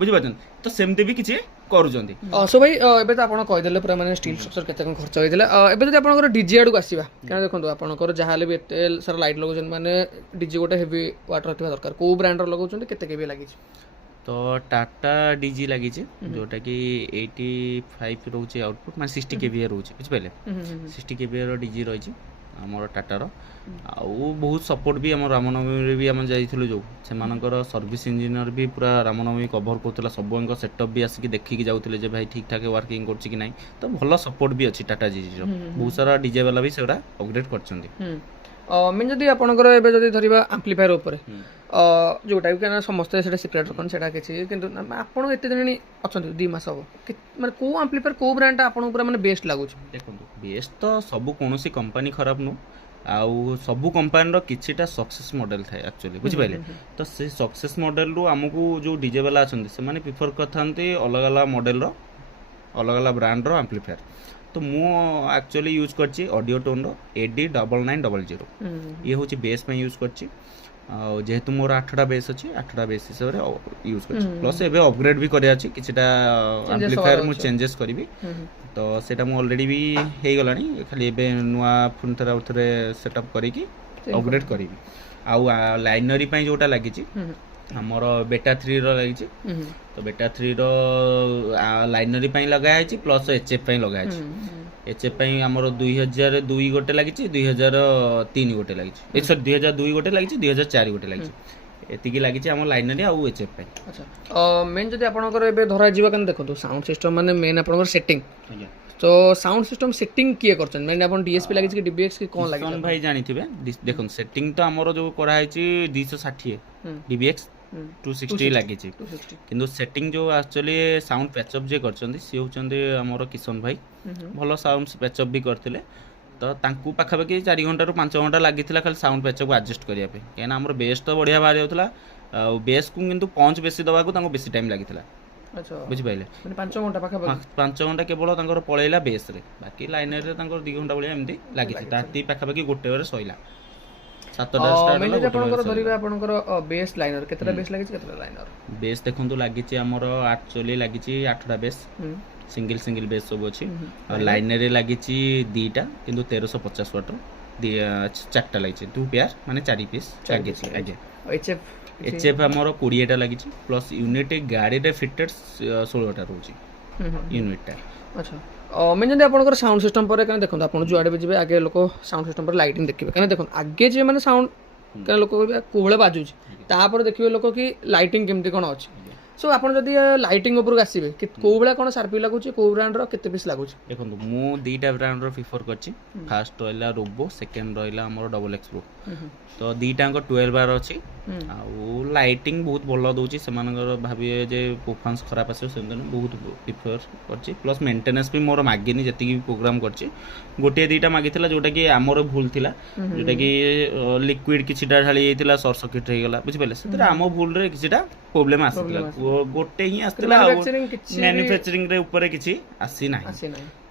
ବୁଝିପାରୁଛନ୍ତି। ତ ସେମିତି ବି କିଛି କରୁଛନ୍ତି। ସୋ ଭାଇ ଏବେ ତ ଆପଣ କହିଦେଲେ ପୁରା ମାନେ ଷ୍ଟିଲ୍ ଷ୍ଟ୍ରକ୍ଚର କେତେ କ'ଣ ଖର୍ଚ୍ଚ ହେଇଥିଲା। ଏବେ ଯଦି ଆପଣଙ୍କର ଡିଜେ ଆଡ଼କୁ ଆସିବା, କାରଣ ଦେଖନ୍ତୁ ଆପଣଙ୍କର ଯାହା ହେଲେ ବି ଏତେ ସାରା ଲାଇଟ୍ ଲଗାଉଛନ୍ତି, ମାନେ ଡିଜେ ଗୋଟେ ହେଭି ୱାଟର ଥିବା ଦରକାର, କେଉଁ ବ୍ରାଣ୍ଡର ଲଗାଉଛନ୍ତି, କେତେ କେବି ଲାଗିଛି? ତ ଟାଟା ଡିଜି ଲାଗିଛି, ଯୋଉଟାକି 85 ରହୁଛି ଆଉଟପୁଟ୍, ମାନେ 60 KVA ରହୁଛି, ବୁଝିପାରିଲେ। 60 KVA ଡିଜି ରହିଛି ଆମର ଟାଟାର। ଆଉ ବହୁତ ସପୋର୍ଟ ବି ଆମ ରାମନବମୀରେ ବି ଆମେ ଯାଇଥିଲୁ, ଯେଉଁ ସେମାନଙ୍କର ସର୍ଭିସ୍ ଇଞ୍ଜିନିୟର ବି ପୁରା ରାମନବମୀ କଭର କରୁଥିଲା, ସବୁଙ୍କ ସେଟଅପ୍ ବି ଆସିକି ଦେଖିକି ଯାଉଥିଲେ ଯେ ଭାଇ ଠିକ୍ ଠାକ୍ ୱାର୍କିଂ କରୁଛି କି ନାହିଁ। ତ ଭଲ ସପୋର୍ଟ ବି ଅଛି ଟାଟା ଜିଜିର, ବହୁତ ସାରା ଡିଜେ ବାଲା ବି ସେଗୁଡ଼ା ଅପଗ୍ରେଡ୍ କରିଛନ୍ତି। ମେନ୍ ଯଦି ଆପଣଙ୍କର ଏବେ ଯଦି ଧରିବା ଆମ୍ପ୍ଲିଫାୟର ଉପରେ, ଯୋଉଟା ବି କାରଣ ସମସ୍ତେ ସେଇଟା ସିକ୍ରେଟ୍ ରଖନ୍ତି ସେଇଟା କିଛି, କିନ୍ତୁ ଆପଣ ଏତେ ଦିନ ଅଛନ୍ତି 2 ମାସ ହେବ, ମାନେ କେଉଁ ଆମ୍ପ୍ଲିଫାୟର କେଉଁ ବ୍ରାଣ୍ଡଟା ଆପଣଙ୍କୁ ପୁରା ମାନେ ବେଷ୍ଟ ଲାଗୁଛି? ଦେଖନ୍ତୁ ବେଷ୍ଟ ତ ସବୁ, କୌଣସି କମ୍ପାନୀ ଖରାପ ନୁହଁ, ଆଉ ସବୁ କମ୍ପାନୀର କିଛିଟା ସକ୍ସେସ୍ ମଡେଲ୍ ଥାଏ ଆକ୍ଚୁଆଲି, ବୁଝିପାରିଲେ। ତ ସେ ସକ୍ସେସ୍ ମଡେଲ୍ରୁ ଆମକୁ ଯେଉଁ ଡିଜେ ବାଲା ଅଛନ୍ତି ସେମାନେ ପ୍ରିଫର୍ କରିଥାନ୍ତି ଅଲଗା ଅଲଗା ମଡେଲ୍ର, ଅଲଗା ଅଲଗା ବ୍ରାଣ୍ଡର ଆମ୍ପ୍ଲିଫାୟର। ତ ମୁଁ ଆକ୍ଚୁଆଲି ୟୁଜ୍ କରିଛି ଅଡ଼ିଓ ଟୋନ୍ର AD9900, ଇଏ ହେଉଛି ବେସ୍ ପାଇଁ ୟୁଜ୍ କରିଛି। ଆଉ ଯେହେତୁ ମୋର 8ଟା ବେସ୍ ଅଛି, 8ଟା ବେସ୍ ହିସାବରେ ୟୁଜ୍ କରିଛି, ପ୍ଲସ୍ ଏବେ ଅପଗ୍ରେଡ୍ ବି କରିବାର ଅଛି, କିଛିଟା ଆମ୍ପ୍ଲିଫାୟର ମୁଁ ଚେଞ୍ଜେସ୍ କରିବି। ତ ସେଇଟା ମୁଁ ଅଲରେଡ଼ି ବି ହେଇଗଲାଣି, ଖାଲି ଏବେ ନୂଆ ପୁଣି ଥରେ ଆଉଥରେ ସେଟଅପ୍ କରିକି ଅପଗ୍ରେଡ୍ କରିବି। ଆଉ ଲାଇନରୀ ପାଇଁ ଯେଉଁଟା ଲାଗିଛି ଆମର ବେଟା 3 ର ଲାଗିଛି। ତ ବେଟା 3 ର ଲାଇନରୀ ପାଇଁ ଲଗା ହେଇଛି ପ୍ଲସ୍ HF ପାଇଁ ଲଗା ହେଇଛି। HF ପାଇଁ ଆମର 2002 ଗୋଟେ ଲାଗିଛି, 2003 ଗୋଟେ ଲାଗିଛି, ସରି 2002 ଗୋଟେ ଲାଗିଛି, 2004 ଗୋଟେ ଲାଗିଛି। ଏତିକି ଲାଗିଛି ଆମ ଲାଇନରୀ ଆଉ HF ପାଇଁ। ଆଚ୍ଛା ମେନ୍ ଯଦି ଆପଣଙ୍କର ଏବେ ଧରାଯିବ କାରଣ ଦେଖନ୍ତୁ ସାଉଣ୍ଡ ସିଷ୍ଟମ ମାନେ ମେନ୍ ଆପଣଙ୍କର ସେଟିଂ। ଆଜ୍ଞା। ତ ସାଉଣ୍ଡ ସିଷ୍ଟମ ସେଟିଂ କିଏ କରିଛନ୍ତି ମାନେ ଆପଣ DSP ଲାଗିଛି କି DBX କି କ'ଣ ଲାଗିଛି? ଭାଇ ଜାଣିଥିବେ ଦେଖନ୍ତୁ ସେଟିଂ ତ ଆମର ଯୋଉ କରାହେଇଛି 260 DBX 260 ଲାଗିଛି, କିନ୍ତୁ ସେଟିଂ ଯୋଉ ଆକ୍ଚୁଆଲି ସାଉଣ୍ଡ ପ୍ୟାଚଅପ୍ ଯିଏ କରିଛନ୍ତି ସିଏ ହେଉଛନ୍ତି ଆମର କିଶନ ଭାଇ। ଭଲ ସାଉଣ୍ଡ ପ୍ୟାଚଅପ୍ ବି କରିଥିଲେ। ତ ତାଙ୍କୁ ପାଖାପାଖି 4 ଘଣ୍ଟାରୁ 5 ଘଣ୍ଟା ଲାଗିଥିଲା ଖାଲି ସାଉଣ୍ଡ ପ୍ୟାଚଅପ୍ ଆଡଜଷ୍ଟ କରିବା ପାଇଁ, କାହିଁକିନା ଆମର ବେସ୍ ତ ବଢ଼ିଆ ବାହାରି ଯାଉଥିଲା ଆଉ ବେସ୍କୁ କିନ୍ତୁ ପଞ୍ଚ ବେଶୀ ଦେବାକୁ ତାଙ୍କୁ ବେଶୀ ଟାଇମ୍ ଲାଗିଥିଲା। ବୁଝିପାରିଲେ? ମାନେ 5 ଘଣ୍ଟା ପାଖାପାଖି 5 ଘଣ୍ଟା କେବଳ ତାଙ୍କର ପଳେଇଲା ବେସ୍ରେ, ବାକି ଲାଇନରରେ ତାଙ୍କର 2 ଘଣ୍ଟା ଭଳିଆ ଏମିତି ଲାଗିଛି। ରାତି ପାଖାପାଖି 1 ବେଳେ ସଇଲା। 7ଟା ଷ୍ଟାର୍ଟ ହେଲା। ଆପଣଙ୍କର ଧରିବେ ଆପଣଙ୍କର ବେସ୍ ଲାଇନର କେତେଟା ବେସ୍ ଲାଗିଛି, କେତେଟା ଲାଇନର ବେସ୍ ଦେଖନ୍ତୁ ଲାଗିଛି ଆମର ଆକ୍ଚୁଆଲି ଲାଗିଛି 8ଟା ବେସ୍, ସିଙ୍ଗଲ ବେସ୍ ସବୁ ଅଛି। ଆଉ ଲାଇନରେ ଲାଗିଛି 2ଟା କିନ୍ତୁ 1350 ୱାଟ୍ର 4ଟା ଲାଗିଛି, 2 ପେୟାର ମାନେ 4 ପିସ୍ ଲାଗିଛି। ଆଜ୍ଞା। HF ଆମର 20ଟା ଲାଗିଛି ପ୍ଲସ୍ ୟୁନିଟ୍ ଗାଡ଼ିରେ ଫିଟେଡ୍ 16ଟା ରହୁଛି ୟୁନିଟ୍ଟା। ଆଚ୍ଛା ମେନ୍ ଯଦି ଆପଣଙ୍କର ସାଉଣ୍ଡ ସିଷ୍ଟମ ପରେ କାରଣ ଦେଖନ୍ତୁ ଆପଣ ଯୁଆଡ଼େ ବି ଯିବେ ଆଗେ ଲୋକ ସାଉଣ୍ଡ ସିଷ୍ଟମ ପରେ ଲାଇଟିଂ ଦେଖିବେ, କାରଣ ଦେଖନ୍ତୁ ଆଗେ ଯିବେ ମାନେ ସାଉଣ୍ଡ କାରଣ ଲୋକ କହିବେ କୋଉ ଭଳିଆ ବାଜୁଛି, ତାପରେ ଦେଖିବେ ଲୋକ କି ଲାଇଟିଂ କେମିତି କ'ଣ ଅଛି। ସୋ ଆପଣ ଯଦି ଲାଇଟିଂ ଉପରକୁ ଆସିବେ କୋଉ ଭଳିଆ କ'ଣ ସାର୍ପି ଲାଗୁଛି, କୋଉ ବ୍ରାଣ୍ଡର କେତେ ପିସ୍ ଲାଗୁଛି? ଦେଖନ୍ତୁ ମୁଁ 2ଟା ବ୍ରାଣ୍ଡର ପ୍ରିଫର କରିଛି। ଫାର୍ଷ୍ଟ ରହିଲା ରୋବୋ, ସେକେଣ୍ଡ ରହିଲା ଆମର ଡବଲ ଏକ୍ସ ପ୍ରୋ। ତ 2ଟାଙ୍କ 12 ବାର ଅଛି ଆଉ ଲାଇଟିଂ ବହୁତ ଭଲ ଦେଉଛି। ସେମାନଙ୍କର ଭାବିବେ ଯେ ପରଫର୍ମାନ୍ସ ଖରାପ ଆସିବ ସେମିତି ନୁହେଁ, ବହୁତ ପ୍ରିଫର କରିଛି। ପ୍ଲସ୍ ମେଣ୍ଟେନାନ୍ସ ବି ମୋର ମାଗିନି, ଯେତିକି ବି ପ୍ରୋଗ୍ରାମ କରିଛି 1-2ଟା ମାଗିଥିଲା ଯେଉଁଟାକି ଆମର ଭୁଲ ଥିଲା, ଯେଉଁଟାକି ଲିକ୍ୱିଡ଼ କିଛିଟା ଢାଳି ଯାଇଥିଲା ସର୍ଟ ସର୍କିଟ୍ ହେଇଗଲା। ବୁଝିପାରିଲେ? ସେଥିରେ ଆମ ଭୁଲରେ କିଛିଟା ପ୍ରୋବ୍ଲେମ ଆସିଥିଲା, ଗୋଟେ ହିଁ ଆସିଥିଲା ଆଉ ମ୍ୟାନୁଫ୍ୟାକ୍ଚରିଂରେ ଉପରେ କିଛି ଆସିନାହିଁ।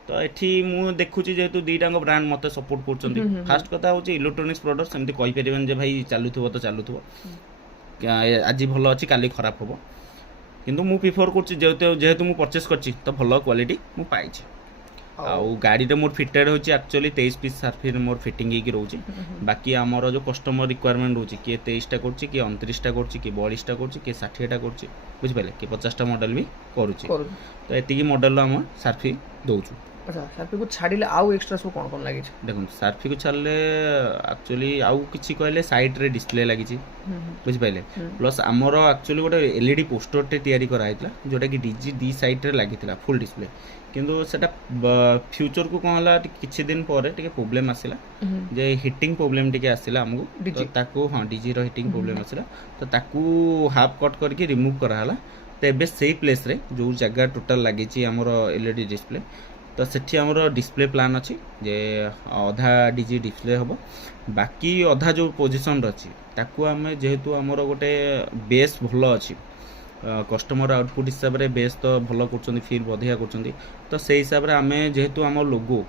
ତ ଏଠି ମୁଁ ଦେଖୁଛି ଯେହେତୁ 2ଟାଙ୍କ ବ୍ରାଣ୍ଡ ମୋତେ ସପୋର୍ଟ କରୁଛନ୍ତି। ଫାର୍ଷ୍ଟ କଥା ହେଉଛି ଇଲେକ୍ଟ୍ରୋନିକ୍ସ ପ୍ରଡକ୍ଟ ସେମିତି କହିପାରିବେନି ଯେ ଭାଇ ଚାଲୁଥିବ ତ ଚାଲୁଥିବ, ଆଜି ଭଲ ଅଛି କାଲି ଖରାପ ହେବ, କିନ୍ତୁ ମୁଁ ପ୍ରିଫର କରୁଛି ଯେହେତୁ ମୁଁ ପରଚେସ୍ କରିଛି ତ ଭଲ କ୍ୱାଲିଟି ମୁଁ ପାଇଛି। ଆଉ ଗାଡ଼ିରେ ମୋର ଫିଟେଡ୍ ହେଉଛି ଆକ୍ଚୁଆଲି 23 ପିସ୍ ସାର୍ଫିର ମୋର ଫିଟିଂ ହେଇକି ରହୁଛି। ବାକି ଆମର ଯେଉଁ କଷ୍ଟମର ରିକ୍ୱାରମେଣ୍ଟ ରହୁଛି କିଏ 23ଟା କରୁଛି, କିଏ 29ଟା କରୁଛି, କିଏ 42ଟା କରୁଛି, କିଏ 60ଟା କରୁଛି। ବୁଝିପାରିଲେ? କିଏ 50ଟା ମଡ଼େଲ ବି କରୁଛି। ତ ଏତିକି ମଡ଼େଲର ଆମେ ସାର୍ଫି ଦେଉଛୁ। ଆଚ୍ଛା ସାର୍ଫିକୁ ଛାଡ଼ିଲେ ଆଉ ଏକ୍ସଟ୍ରା ସବୁ କ'ଣ କ'ଣ ଲାଗିଛି? ଦେଖନ୍ତୁ ସାର୍ଫିକୁ ଛାଡ଼ିଲେ ଆକ୍ଚୁଆଲି ଆଉ କିଛି କହିଲେ ସାଇଡ଼୍ରେ ଡିସପ୍ଲେ ଲାଗିଛି। ବୁଝିପାରିଲେ? ପ୍ଲସ୍ ଆମର ଆକ୍ଚୁଆଲି ଗୋଟେ LED ପୋଷ୍ଟରଟେ ତିଆରି କରାହେଇଥିଲା ଯେଉଁଟାକି DG 2 ସାଇଡ଼୍ରେ ଲାଗିଥିଲା ଫୁଲ୍ ଡିସପ୍ଲେ, କିନ୍ତୁ ସେଟା ଫ୍ୟୁଚରକୁ କ'ଣ ହେଲା କିଛି ଦିନ ପରେ ଟିକେ ପ୍ରୋବ୍ଲେମ୍ ଆସିଲା ଯେ ହିଟିଂ ପ୍ରୋବ୍ଲେମ୍ ଟିକେ ଆସିଲା ଆମକୁ। ତାକୁ DGର ହିଟିଂ ପ୍ରୋବ୍ଲେମ୍ ଆସିଲା, ତ ତାକୁ ହାଫ୍ କଟ୍ କରିକି ରିମୁଭ୍ କରାହେଲା। ତ ଏବେ ସେଇ ପ୍ଲେସ୍ରେ ଯେଉଁ ଜାଗା ଟୋଟାଲ୍ ଲାଗିଛି ଆମର LED ଡିସପ୍ଲେ, ତ ସେଠି ଆମର ଡିସପ୍ଲେ ପ୍ଲାନ୍ ଅଛି ଯେ ଅଧା DG ଡିସପ୍ଲେ ହେବ, ବାକି ଅଧା ଯେଉଁ ପୋଜିସନ୍ରେ ଅଛି ତାକୁ ଆମେ ଯେହେତୁ ଆମର ଗୋଟେ ବେସ୍ ଭଲ ଅଛି, କଷ୍ଟମର ଆଉଟପୁଟ୍ ହିସାବରେ ବେସ୍ ତ ଭଲ କରୁଛନ୍ତି, ଫିଲ୍ ଅଧିକା କରୁଛନ୍ତି, ତ ସେଇ ହିସାବରେ ଆମେ ଯେହେତୁ ଆମ ଲୋଗୋ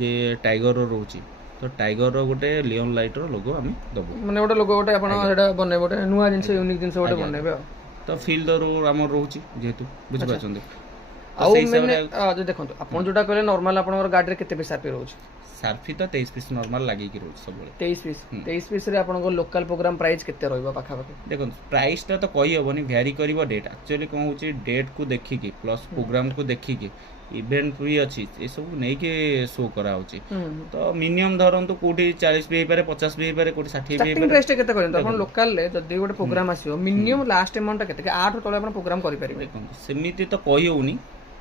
ଯେ ଟାଇଗରର ରହୁଛି ତ ଟାଇଗରର ଗୋଟେ ଲିଅନ୍ ଲାଇଟ୍ର ଲୋଗୋ ଆମେ ଦେବୁ, ମାନେ ଗୋଟେ ଲୋଗୋ ଗୋଟେ ଆପଣ ସେଟା ବନେଇବେ, ଗୋଟେ ନୂଆ ଜିନିଷ ୟୁନିକ୍ ଜିନିଷ ଗୋଟେ ବନେଇବେ ଆଉ। ତ ଫିଲ୍ ଆମର ରହୁଛି ଯେହେତୁ, ବୁଝିପାରୁଛନ୍ତି? ଆଉ ମାନେ ଦେଖନ୍ତୁ ଆପଣ ଯୋଉଟା କହିଲେ ନର୍ମାଲ ଆପଣଙ୍କର ଗାଡ଼ିରେ କେତେ ପିସ୍ ସାର୍ଫି ରହୁଛି? ସାର୍ଫି ତ 23 ପିସ୍ ନର୍ମାଲ ଲାଗିକି ରହୁଛି ସବୁବେଳେ। 23 ପିସ୍ରେ ଆପଣଙ୍କ ଲୋକାଲ ପ୍ରୋଗ୍ରାମ ପ୍ରାଇସ୍ କେତେ ରହିବ ପାଖାପାଖି? ଦେଖନ୍ତୁ ପ୍ରାଇସ୍ଟା ତ କହିହେବନି, ଭ୍ୟାରି କରିବ ଡେଟ୍। ଆକ୍ଚୁଆଲି କ'ଣ ହେଉଛି ଡେଟ୍କୁ ଦେଖିକି ପ୍ଲସ୍ ପ୍ରୋଗ୍ରାମକୁ ଦେଖିକି ଇଭେଣ୍ଟ ବି ଅଛି ଏସବୁ ନେଇକି ଶୋ କରାହେଉଛି। ତ ମିନିମମ୍ ଧରନ୍ତୁ କୋଉଠି 40 ବି ହେଇପାରେ, 50 ବି ହେଇପାରେ, କୋଉଠି 60 ବି ହେଇପାରେ। ପ୍ରାଇସ୍ଟା କେତେ କରନ୍ତୁ ଆପଣ ଲୋକାଲରେ ଯଦି ଗୋଟେ ପ୍ରୋଗ୍ରାମ ଆସିବ ମିନିମମ୍ ଲାଷ୍ଟ ଆମାଉଣ୍ଟଟା କେତେ? 8 ରୁ ତଳେ ଆପଣ ପ୍ରୋଗ୍ରାମ କରିପାରିବେ? ଦେଖନ୍ତୁ ସେମିତି ତ କହିହେଉନି,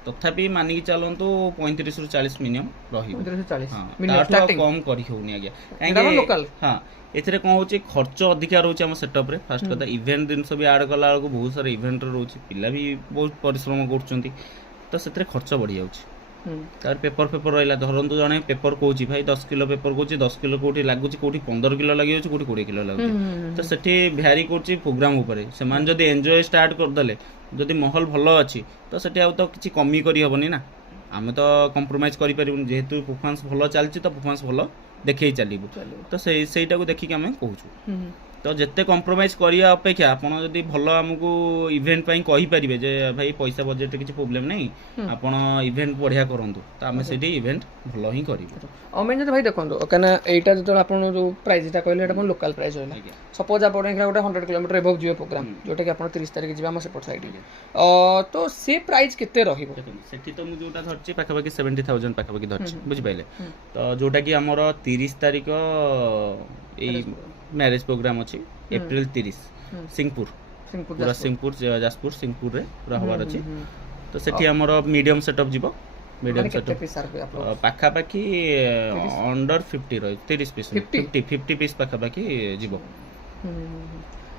ତଥାପି ମାନିକି ଚାଲନ୍ତୁ 35ରୁ 40 ମିନିମମ୍ ରହିବ। 35-40 କମ୍ କରିହେଉନି ଆଜ୍ଞା, କାହିଁକି ହଁ ଏଥିରେ କ'ଣ ହେଉଛି ଖର୍ଚ୍ଚ ଅଧିକା ରହୁଛି ଆମ ସେଟଅପ୍ରେ। ଫାର୍ଷ୍ଟ କଥା ଇଭେଣ୍ଟ ଜିନିଷ ବି ଆଡ଼୍ କଲା ବେଳକୁ ବହୁତ ସାରା ଇଭେଣ୍ଟ ରହୁଛି, ପିଲା ବି ବହୁତ ପରିଶ୍ରମ କରୁଛନ୍ତି, ତ ସେଥିରେ ଖର୍ଚ୍ଚ ବଢ଼ିଯାଉଛି। ତାପରେ ପେପର ରହିଲା, ଧରନ୍ତୁ ଜଣେ ପେପର କହୁଛି ଭାଇ 10 କିଲୋ ପେପର କହୁଛି, 10 କିଲୋ କୋଉଠି ଲାଗୁଛି, କୋଉଠି 15 କିଲୋ ଲାଗିଯାଉଛି, କୋଉଠି 20 କିଲୋ ଲାଗୁଛି, ତ ସେଠି ଭ୍ୟାରି କରୁଛି ପ୍ରୋଗ୍ରାମ ଉପରେ। ସେମାନେ ଯଦି ଏନ୍ଜୟ ଷ୍ଟାର୍ଟ କରିଦେଲେ, ଯଦି ମାହୋଲ ଭଲ ଅଛି ତ ସେଠି ଆଉ ତ କିଛି କମି କରିହେବନି ନା, ଆମେ ତ କମ୍ପ୍ରୋମାଇଜ୍ କରିପାରିବୁନି। ଯେହେତୁ ପରଫର୍ମାନ୍ସ ଭଲ ଚାଲିଛି ତ ପରଫର୍ମାନ୍ସ ଭଲ ଦେଖେଇ ଚାଲିବୁ, ତ ସେଇଟାକୁ ଦେଖିକି ଆମେ କହୁଛୁ। तो जिते कंप्रोमाइज करिया अपेक्षा आपण जदि भल आमको इवेंट पई कहि परिबे जे भाई पैसा बजेट किछि प्रॉब्लम नहीं आपण इवेंट बढ़िया करंतु तो आमे सेठी इवेंट भल ही करिबो ଆଉ ମେନ୍ ଯଦି ଭାଇ ଦେଖନ୍ତୁ କାହିଁକିନା ଏଇଟା ଯେତେବେଳେ ଆପଣ ଯେଉଁ ପ୍ରାଇସ୍ଟା କହିଲେ ଏଇଟା ଆପଣ ଲୋକାଲ୍ ପ୍ରାଇସ୍ ରହିଲା ସପୋଜ୍ ଆପଣ ଗୋଟେ 100 କିଲୋମିଟର ଏଭବ୍ ଯିବେ ପ୍ରୋଗ୍ରାମ ଯେଉଁଟାକି ଆପଣ 30 ତାରିଖ ଯିବେ ଆମ ସେପଟ ସାଇଡ଼୍ ତ ସେ ପ୍ରାଇସ୍ କେତେ ରହିବ ସେଠି ତ ମୁଁ ଯୋଉଟା ଧରିଛି ପାଖାପାଖି 70,000 ପାଖାପାଖି ଧରିଛି ବୁଝିପାରିଲେ ତ ଯୋଉଟା କି ଆମର 30 ତାରିଖ ଏଇ ମ୍ୟାରେଜ୍ ପ୍ରୋଗ୍ରାମ ଅଛି ଏପ୍ରିଲ 30 ସିଂପୁର ପୁରା ସିଂପୁର ଯାଜପୁର ସିଂପୁରରେ ପୁରା ହବାର ଅଛି ତ ସେଠି ଆମର ମିଡ଼ିୟମ୍ ସେଟଅପ୍ ଯିବ ମିଡ଼ିୟମ୍ ସେଟଅପ୍ ପାଖାପାଖି ଅଣ୍ଡର 50 ରହି 30 ପିସ୍ 50 ପିସ୍ ପାଖାପାଖି ଯିବ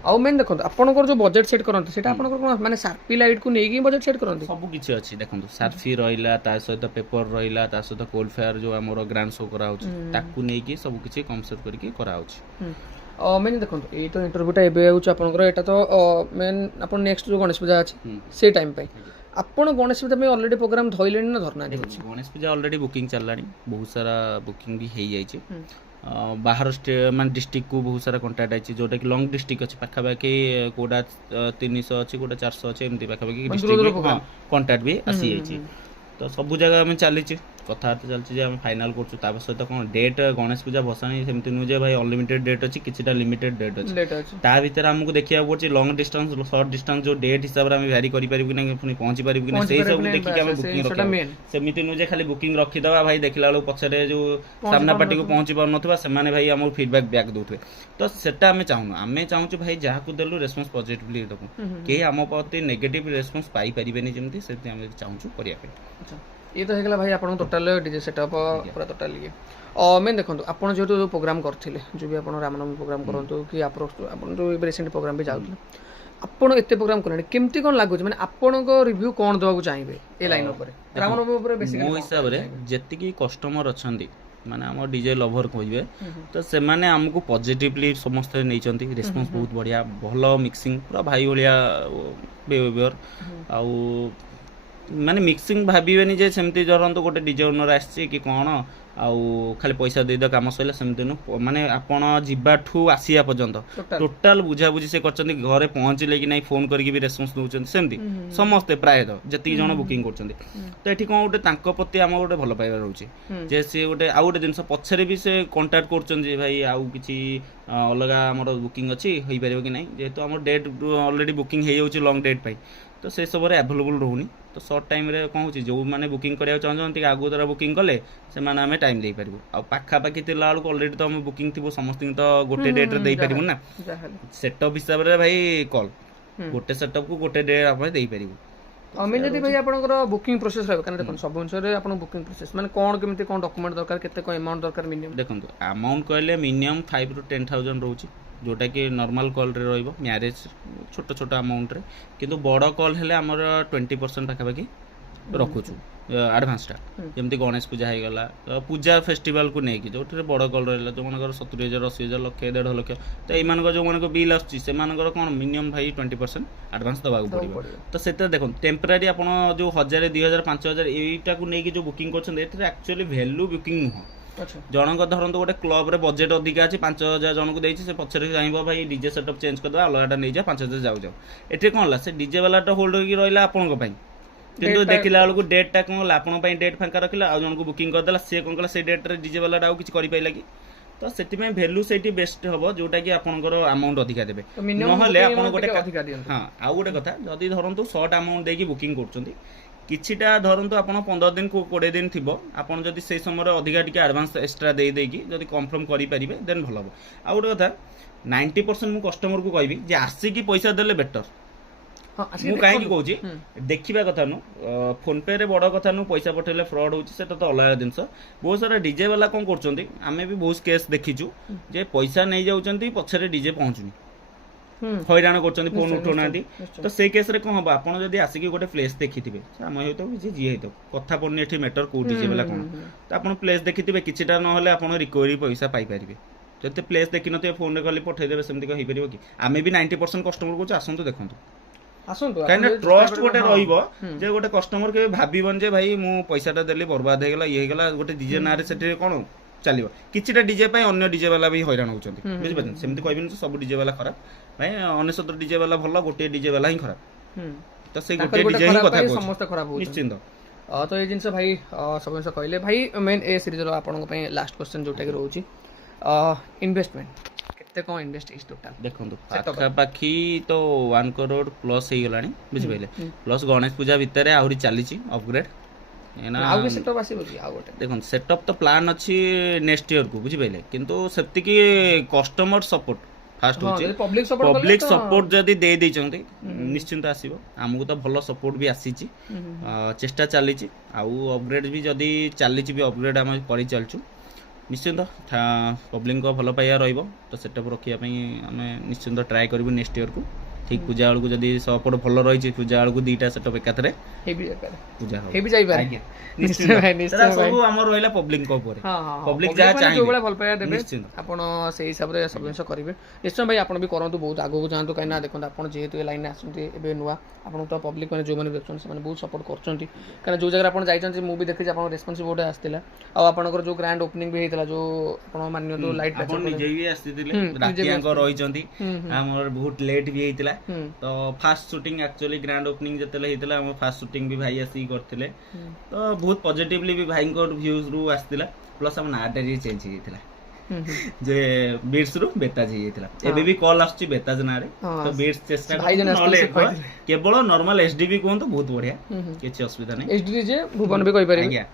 ଆଉ ମେନ୍ ଦେଖନ୍ତୁ ଆପଣଙ୍କର ଯେଉଁ ବଜେଟ୍ ସେଟ୍ କରନ୍ତି ସେଇଟା ଆପଣଙ୍କର କ'ଣ ମାନେ ସାର୍ପି ଲାଇଟ୍କୁ ନେଇକି ବଜେଟ୍ ସେଟ୍ କରନ୍ତି ସବୁ କିଛି ଅଛି ଦେଖନ୍ତୁ ସାର୍ଫି ରହିଲା ତା ସହିତ ପେପର ରହିଲା ତା ସହିତ କୋଲ୍ଡ ଫାୟାର ଯେଉଁ ଆମର ଗ୍ରାଣ୍ଡ ଶୋ କରାହେଉଛି ତାକୁ ନେଇକି ସବୁ କିଛି କନସେପ୍ଟ କରିକି କରାହେଉଛି ମେନ୍ ଦେଖନ୍ତୁ ଏଇ ତ ଇଣ୍ଟରଭ୍ୟୁଟା ଏବେ ହେଉଛି ଆପଣଙ୍କର ଏଇଟା ତ ମେନ୍ ଆପଣ ନେକ୍ସଟ ଯେଉଁ ଗଣେଶ ପୂଜା ଅଛି ସେ ଟାଇମ୍ ପାଇଁ ଆପଣ ଗଣେଶ ପୂଜା ପାଇଁ ଅଲରେଡ଼ି ପ୍ରୋଗ୍ରାମ ଧଇଲେଣି ନା ଧରିନାହାନ୍ତି ଗଣେଶ ପୂଜା ଅଲରେଡ଼ି ବୁକିଂ ଚାଲିଲାଣି ବହୁତ ସାରା ବୁକିଂ ବି ହେଇଯାଇଛି ବାହାର ମାନେ ଡିଷ୍ଟ୍ରିକ୍ଟକୁ ବହୁତ ସାରା କଣ୍ଟାକ୍ଟ ଅଛି ଯେଉଁଟାକି ଲଙ୍ଗ୍ ଡିଷ୍ଟ୍ରିକ୍ଟ ଅଛି ପାଖାପାଖି କେଉଁଟା 300 ଅଛି କେଉଁଟା 400 ଅଛି ଏମିତି ପାଖାପାଖି ଡିଷ୍ଟ୍ରିକ୍ଟ କଣ୍ଟାକ୍ଟ ବି ଆସିଯାଇଛି ତ ସବୁ ଜାଗା ଆମେ ଚାଲିଛି କଥାବାର୍ତ୍ତା ଚାଲିଛି ଯେ ଆମେ ଫାଇନାଲ୍ କରୁଛୁ ତା ସହିତ କ'ଣ ଡେଟ୍ ଗଣେଶ ପୂଜା ଭସାଣି ସେମିତି ନୁହେଁ ଯେ ଭାଇ ଅନଲିମିଟେଡ୍ ଡେଟ୍ ଅଛି କିଛିଟା ଲିମିଟେଡ୍ ଡେଟ୍ ଅଛି ତା ଭିତରେ ଆମକୁ ଦେଖିବାକୁ ପଡୁଛି ଲଙ୍ଗ୍ ଡିଷ୍ଟାନ୍ସ ସର୍ଟ ଡିଷ୍ଟାନ୍ସ ଯେଉଁ ଡେଟ୍ ହିସାବରେ ଆମେ ଭ୍ୟାରି କରିପାରିବୁ କି ନାହିଁ ପୁଣି ପହଞ୍ଚି ପାରିବୁ କି ନାହିଁ ସେଇ ସବୁ ଦେଖିକି ଆମେ ବୁକିଂ ରଖିବା ସେମିତି ନୁହେଁ ଯେ ଖାଲି ବୁକିଂ ରଖିଦେବା ଭାଇ ଦେଖିଲା ବେଳକୁ ପଛରେ ଯେଉଁ ସାମ୍ନା ପାର୍ଟିକୁ ପହଞ୍ଚି ପାରୁନଥିବା ସେମାନେ ଭାଇ ଆମକୁ ଫିଡବ୍ୟାକ୍ ବ୍ୟାକ୍ ଦେଉଥିବେ ତ ସେଟା ଆମେ ଚାହୁଁନୁ ଆମେ ଚାହୁଁଛୁ ଭାଇ ଯାହାକୁ ଦେଲୁ ରେସ୍ପନ୍ସ ପଜିଟିଭଲି ଦେବୁ କେହି ଆମ ପ୍ରତି ନେଗେଟିଭ୍ ରେସ୍ପନ୍ସ ପାଇପାରିବେନି ଯେମିତି ସେଥିପାଇଁ ଆମେ ଚାହୁଁଛୁ କରିବା ପାଇଁ ये तो होगा भाई आपन टोटाल डीजे सेटअप पूरा टोटाल ये मेन देखो आप जो प्रोग्राम करते जो भी आप रामनवमी प्रोग्राम करूँ कि आप जो रिसेंट प्रोग्राम भी जाऊँ ଆପଣ ଏତେ ପ୍ରୋଗ୍ରାମ କଲେଣି କେମିତି କ'ଣ ଲାଗୁଛି ମାନେ ଆପଣଙ୍କ ରିଭ୍ୟୁ କ'ଣ ଦେବାକୁ ଚାହିଁବେ ଏ ଲାଇନ୍ ଉପରେ ରାମନବମୀ ଉପରେ ବେସିକାଲି ମୋ ହିସାବରେ ଯେତିକି କଷ୍ଟମର ଅଛନ୍ତି ମାନେ ଆମ ଡିଜେ ଲଭର କହିବେ ତ ସେମାନେ ଆମକୁ ପଜିଟିଭଲି ସମସ୍ତେ ନେଇଛନ୍ତି ରେସ୍ପନ୍ସ ବହୁତ ବଢ଼ିଆ ଭଲ ମିକ୍ସିଂ ପୁରା ଭାଇ ଭଳିଆ ବିହେଭିଅର ଆଉ ମାନେ ମିକ୍ସିଂ ଭାବିବେନି ଯେ ସେମିତି ଧରନ୍ତୁ ଗୋଟେ ଡିଜେ ଓନର ଆସିଛି କି କ'ଣ ଆଉ ଖାଲି ପଇସା ଦେଇଦିଅ କାମ ସରିଲା ସେମିତି ନୁହଁ ମାନେ ଆପଣ ଯିବାଠୁ ଆସିବା ପର୍ଯ୍ୟନ୍ତ ଟୋଟାଲ ବୁଝାବୁଝି ସେ କରିଛନ୍ତି ଘରେ ପହଞ୍ଚିଲେ କି ନାହିଁ ଫୋନ୍ କରିକି ବି ରେସ୍ପନ୍ସ ଦେଉଛନ୍ତି ସେମିତି ସମସ୍ତେ ପ୍ରାୟତଃ ଯେତିକି ଜଣ ବୁକିଂ କରୁଛନ୍ତି ତ ଏଠି କ'ଣ ଗୋଟେ ତାଙ୍କ ପ୍ରତି ଆମ ଗୋଟେ ଭଲ ପାଇବା ରହୁଛି ଯେ ସିଏ ଗୋଟେ ଆଉ ଗୋଟେ ଜିନିଷ ପଛରେ ବି ସେ କଣ୍ଟାକ୍ଟ କରୁଛନ୍ତି ଯେ ଭାଇ ଆଉ କିଛି ଅଲଗା ଆମର ବୁକିଂ ଅଛି ହେଇପାରିବ କି ନାହିଁ ଯେହେତୁ ଆମର ଡେଟ୍ ଅଲରେଡ଼ି ବୁକିଂ ହେଇଯାଉଛି ଲଙ୍ଗ୍ ଡେଟ୍ ପାଇଁ ତ ସେ ସବୁରେ ଆଭେଲେବୁଲ୍ ରହୁନି ତ ସର୍ଟ ଟାଇମ୍ରେ କ'ଣ ହେଉଛି ଯେଉଁମାନେ ବୁକିଂ କରିବାକୁ ଚାହୁଁଛନ୍ତି ଆଗକୁ ଦ୍ୱାରା ବୁକିଂ କଲେ ସେମାନେ ଆମେ ଟାଇମ୍ ଦେଇପାରିବୁ ଆଉ ପାଖାପାଖି ଥିଲା ବେଳକୁ ଅଲରେଡ଼ି ତ ଆମେ ବୁକିଂ ଥିବ ସମସ୍ତଙ୍କୁ ତ ଗୋଟେ ଡେଟ୍ରେ ଦେଇପାରିବୁ ନା ସେଟଅପ୍ ହିସାବରେ ଭାଇ କଲ୍ ଗୋଟେ ସେଟଅପ୍କୁ ଗୋଟେ ଡେ ଆମେ ଦେଇପାରିବୁ ଆମେ ଯଦି ଭାଇ ଆପଣଙ୍କର ବୁକିଂ ପ୍ରୋସେସ୍ ରହିବ କାରଣ ଦେଖନ୍ତୁ ସବୁ ଜିନିଷରେ ଆପଣ ବୁକିଂ ପ୍ରୋସେସ୍ ମାନେ କ'ଣ କେମିତି କ'ଣ ଡକୁମେଣ୍ଟ ଦରକାର କେତେ କ'ଣ ଆମାଉଣ୍ଟ ଦରକାର ମିନିମମ୍ ଦେଖନ୍ତୁ ଆମାଉଣ୍ଟ କହିଲେ ମିନିମମ୍ 5,000 to 10,000 ରହୁଛି जोटाकि नॉर्मल कॉल रे रहिबो मैरिज छोट छोट अमाउंट रे किंतु बड़ कॉल हेले हमर 20% पाखापाखि रखुछु एडवांसटा जेमती गणेश पूजा हो गला पूजा फेस्टिवल को नहीं जो बड़ कॉल रहा जो मनकर 70,000 80,000 लक्ष 1.5 लक्ष तो ये जो मन बिल आसुच्ची कौन मिनिमम भाई 20% एडवांस दवा पड़ो तो से देखो टेम्परारी आप जो 1,000 2,000 5,000 यहीटा को लेकिन जो बुकिंग कर एक्चुअली वैल्यू बुकिंग नुह जनक धरत गोटे क्लब रे बजेट अधिका अच्छी 5,000 जन को देती पचर चाहिए भाई डीजे सेटअप चेंज करदे अलगाटा नहीं जा 5,000 जाऊ जाऊ ये कौन है से डीजे वालाटा होल्ड होगी रहा आपण किंतु देखला बेलू डेटा कौन है आपण डेट फांका रखिला आ जन को बुकिंग करदेला सी कौन कला से डेट रे डीजे वालाटा आउ किछि करि पाइला कि तो सेति में वैल्यू सेठी बेस्ट हबो जोटा कि आपनकर अमाउंट अधिका देबे नहले आपण गोटे हां आ गोटे कथा जदी धरंतु शॉर्ट अमाउंट देकी बुकिंग करचंती किछिटा धरंतु आपण 15 दिन को 20 दिन थिबो आपण जदी सेई समय रे अधिका टिके एडवांस एक्स्ट्रा देई देकी जदी कंफर्म करि परिबे देन भलो हबो आ गोटे कथा 90% मु कस्टमर को कहबी जे आसी की पैसा देले बेटर ମୁଁ କାହିଁକି କହୁଛି ଦେଖିବା କଥା ନୁ ଫୋନ ପେ ରେ ବଡ଼ କଥା ନୁ ପଇସା ପଠେଇଲେ ଫ୍ରଡ୍ ହଉଛି ସେଟା ତ ଅଲଗା ଜିନିଷ ବହୁତ ସାରା ଡିଜେ ବାଲା କ'ଣ କରୁଛନ୍ତି ଆମେ ବି ବହୁତ କେସ୍ ଦେଖିଛୁ ଯେ ପଇସା ନେଇ ଯାଉଛନ୍ତି ପଛରେ ଡିଜେ ପହଞ୍ଚୁନି ହଇରାଣ କରୁଛନ୍ତି ଫୋନ ଉଠଉନାହାନ୍ତି ତ ସେଇ କେସ୍ରେ କ'ଣ ହବ ଆପଣ ଯଦି ଆସିକି ଗୋଟେ ପ୍ଲେସ୍ ଦେଖିଥିବେ ଆମ ହେଇଥାଉ କି ଯିଏ ହେଇଥାଉ କଥା ପଡ଼ୁନି ଏଠି ମ୍ୟାଟର କୋଉ ଡିଜେ ବାଲା କ'ଣ ତ ଆପଣ ପ୍ଲେସ୍ ଦେଖିଥିବେ କିଛିଟା ନହେଲେ ଆପଣ ରିକଭରି ପଇସା ପାଇପାରିବେ ଯଦି ପ୍ଲେସ୍ ଦେଖିନଥିବେ ଫୋନରେ ଖାଲି ପଠେଇଦେବେ ସେମିତି କ'ଣ ହେଇପାରିବ କି ଆମେ ବି 90% କଷ୍ଟମର କହୁଛୁ ଆସନ୍ତୁ ଦେଖନ୍ତୁ कहीं ट्रस्ट गोटे जे गोटे कस्टमर के भावन जे भाई मु पैसाटा देली बर्बाद हो गला ये गला गोटे डीजे ना रे सेठी कोन ଚାଲିବ। କିଛିଟା ଡିଜେ ପାଇଁ ଅନ୍ୟ ଡିଜେ ବାଲା ବି ହଇରାଣ ହଉଛନ୍ତି, ବୁଝିପାରୁଛନ୍ତି? ସେମିତି କହିବିନି ଯେ ସବୁ ଡିଜେ ବାଲା ଖରାପ, ଭାଇ 99 ଡିଜେ ବାଲା ଭଲ, ଗୋଟିଏ ଡିଜେ ବାଲା ହିଁ ଖରାପ। ତ ସେଇ ଗୋଟିଏ ଡିଜେ ହିଁ କଥା କହୁଛି, ସମସ୍ତେ ଖରାପ ହଉଛନ୍ତି ନିଶ୍ଚିନ୍ତ। ତ ଏଇ ଜିନିଷ ଭାଇ ସବୁ ଜିନିଷ କହିଲେ ଭାଇ। ମେନ୍ ଏ ସିରିଜର ଆପଣଙ୍କ ପାଇଁ ଲାଷ୍ଟ କ୍ୱେଶ୍ଚନ୍ ଯେଉଁଟାକି ରହୁଛି ଇନଭେଷ୍ଟମେଣ୍ଟ କେତେ କ'ଣ ଇନଭେଷ୍ଟ ହେଇଛି ଟୋଟାଲ? ଦେଖନ୍ତୁ ପାଖାପାଖି ତ 1 crore ପ୍ଲସ୍ ହେଇଗଲାଣି, ବୁଝିପାରିଲେ? ପ୍ଲସ୍ ଗଣେଶ ପୂଜା ଭିତରେ ଆହୁରି ଚାଲିଛି ଅପଗ୍ରେଡ୍। ଆଉ କିଛି ସେଟଅପ୍ ଆସିବ କି? ଆଉ ଗୋଟେ ଦେଖନ୍ତୁ ସେଟଅପ୍ ତ ପ୍ଲାନ୍ ଅଛି ନେକ୍ସଟ ଇୟରକୁ, ବୁଝିପାରିଲେ? କିନ୍ତୁ ସେତିକି କଷ୍ଟମର ସପୋର୍ଟ ଫାଷ୍ଟ ହଉଛି, ପବ୍ଲିକ ସପୋର୍ଟ ଯଦି ଦେଇ ଦେଇଛନ୍ତି ନିଶ୍ଚିନ୍ତ ଆସିବ। ଆମକୁ ତ ଭଲ ସପୋର୍ଟ ବି ଆସିଛି, ଚେଷ୍ଟା ଚାଲିଛି। ଆଉ ଅପଗ୍ରେଡ୍ ବି ଯଦି ଚାଲିଛି ବି, ଅପଗ୍ରେଡ୍ ଆମେ କରିଚାଲିଛୁ, ନିଶ୍ଚିନ୍ତ ପବ୍ଲିକଙ୍କ ଭଲ ପାଇବା ରହିବ। ତ ସେଟଅପ୍ ରଖିବା ପାଇଁ ଆମେ ନିଶ୍ଚିନ୍ତ ଟ୍ରାଏ କରିବୁ ନେକ୍ସଟ ଇୟରକୁ। ଠିକ୍ ପୂଜା ବେଳକୁ ଯଦି ସପୋର୍ଟ ଭଲ ରହିଛି, ପୂଜା ବେଳକୁ 2ଟା ସେଟଅପ୍ ଏକାଥରେ ପୂଜା ହେଇବି। ସବୁ ଆମର ରହିଲା ପବ୍ଲିକଙ୍କ ଉପରେ, ପବ୍ଲିକ ଯାହା ଚାହିଁବେ ଯୋଉଭଳିଆ ଭଲ ପାଇବା ଦେବେ ଆପଣ ସେଇ ହିସାବରେ ସବୁ ଜିନିଷ କରିବେ। ନିଶ୍ଚୟ ଭାଇ ଆପଣ ବି କରନ୍ତୁ, ବହୁତ ଆଗକୁ ଯାଆନ୍ତୁ। କାହିଁକି ନା ଦେଖନ୍ତୁ ଆପଣ ଯେହେତୁ ଏ ଲାଇନରେ ଆସନ୍ତି ଏବେ ନୂଆ, ଆପଣଙ୍କୁ ତ ପବ୍ଲିକ ମାନେ ଯୋଉମାନେ ଦେଖୁଛନ୍ତି ସେମାନେ ବହୁତ ସପୋର୍ଟ କରୁଛନ୍ତି। କାରଣ ଯୋଉ ଜାଗାରେ ଆପଣ ଯାଇଛନ୍ତି ମୁଁ ବି ଦେଖିଛି ଆପଣଙ୍କ ରେସ୍ପନ୍ସିଭ ଗୋଟେ ଆସିଥିଲା। ଆଉ ଆପଣଙ୍କର ଯୋଉ ଗ୍ରାଣ୍ଡ ଓପନିଂ ବି ହେଇଥିଲା, ଯୋଉ ଆପଣ ମାନ୍ୟନ୍ତୁ ଲାଇଟ୍ ଆପଣ ନିଜେ ବି ଆସିଥିଲେ, ରାତିଆଙ୍କ ରହିଛନ୍ତି, ଆମର ବହୁତ ଲେଟ୍ ବି ହେଇଥିଲା। ତ first shooting actually grand opening ଯେତେବେଳେ ହେଇଥିଲା, ଆମ ଫାଷ୍ଟ ସୁଟିଂ ବି ଭାଇ ଆସିକି କରିଥିଲେ। ତ ବହୁତ ପଜିଟିଭଲି ବି ଭାଇଙ୍କ ଭ୍ୟୁଜ ରୁ ଆସିଥିଲା। ପ୍ଲସ୍ ଆମ ନାଁଟା ବି ଚେଞ୍ଜ ହେଇଯାଇଥିଲା, ଯେ ବିଟ୍ସ ରୁ ବେତାଜ ହେଇଯାଇଥିଲା। ଏବେ ବି କଲ୍ ଆସୁଛି ବେତାଜ ନାଁରେ। ତ ବିଟ୍ସ ଚେଷ୍ଟା ନହେଲେ କେବଳ ନର୍ମାଲ ଏଚଡିବି କୁହନ୍ତୁ, ବହୁତ ବଢିଆ, କିଛି ଅସୁବିଧା ନାହିଁ। ଏଚଡି ଯେ ଭୁବନ ବି କହିପାରିବେ।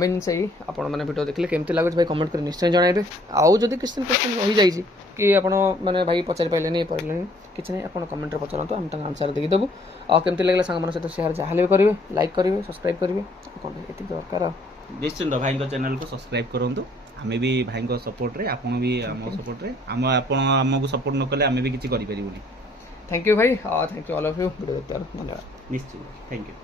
ମେନ୍ ସେଇ ଆପଣମାନେ ଭିଡ଼ିଓ ଦେଖିଲେ କେମିତି ଲାଗୁଛି ଭାଇ କମେଣ୍ଟ କରି ନିଶ୍ଚୟ ଜଣାଇବେ। ଆଉ ଯଦି କିଛି କ୍ୱେଶ୍ଚନ୍ ରହିଯାଇଛି କି ଆପଣ ମାନେ ଭାଇ ପଚାରି ପାରିଲେନି କିଛି ନାହିଁ, ଆପଣ କମେଣ୍ଟରେ ପଚାରନ୍ତୁ, ଆମେ ତାଙ୍କ ଆନ୍ସର ଦେଇକି ଦେବୁ। ଆଉ କେମିତି ଲାଗିଲା ସାଙ୍ଗମାନଙ୍କ ସହିତ ସେୟାର ଯାହାହେଲେ ବି କରିବେ, ଲାଇକ୍ କରିବେ, ସବସ୍କ୍ରାଇବ୍ କରିବେ। କ'ଣ ଏତିକି ଦରକାର। ନିଶ୍ଚିନ୍ତ ଭାଇଙ୍କ ଚ୍ୟାନେଲକୁ ସବସ୍କ୍ରାଇବ୍ କରନ୍ତୁ। ଆମେ ବି ଭାଇଙ୍କ ସପୋର୍ଟରେ, ଆପଣ ବି ଆମ ସପୋର୍ଟରେ। ଆପଣ ଆମକୁ ସପୋର୍ଟ ନ କଲେ ଆମେ ବି କିଛି କରିପାରିବୁନି। ଥ୍ୟାଙ୍କ ୟୁ ଭାଇ, thank you all of you video ଦେଖିଥିବାରୁ ଧନ୍ୟବାଦ। ନିଶ୍ଚିନ୍ତ, ଥ୍ୟାଙ୍କ ୟୁ।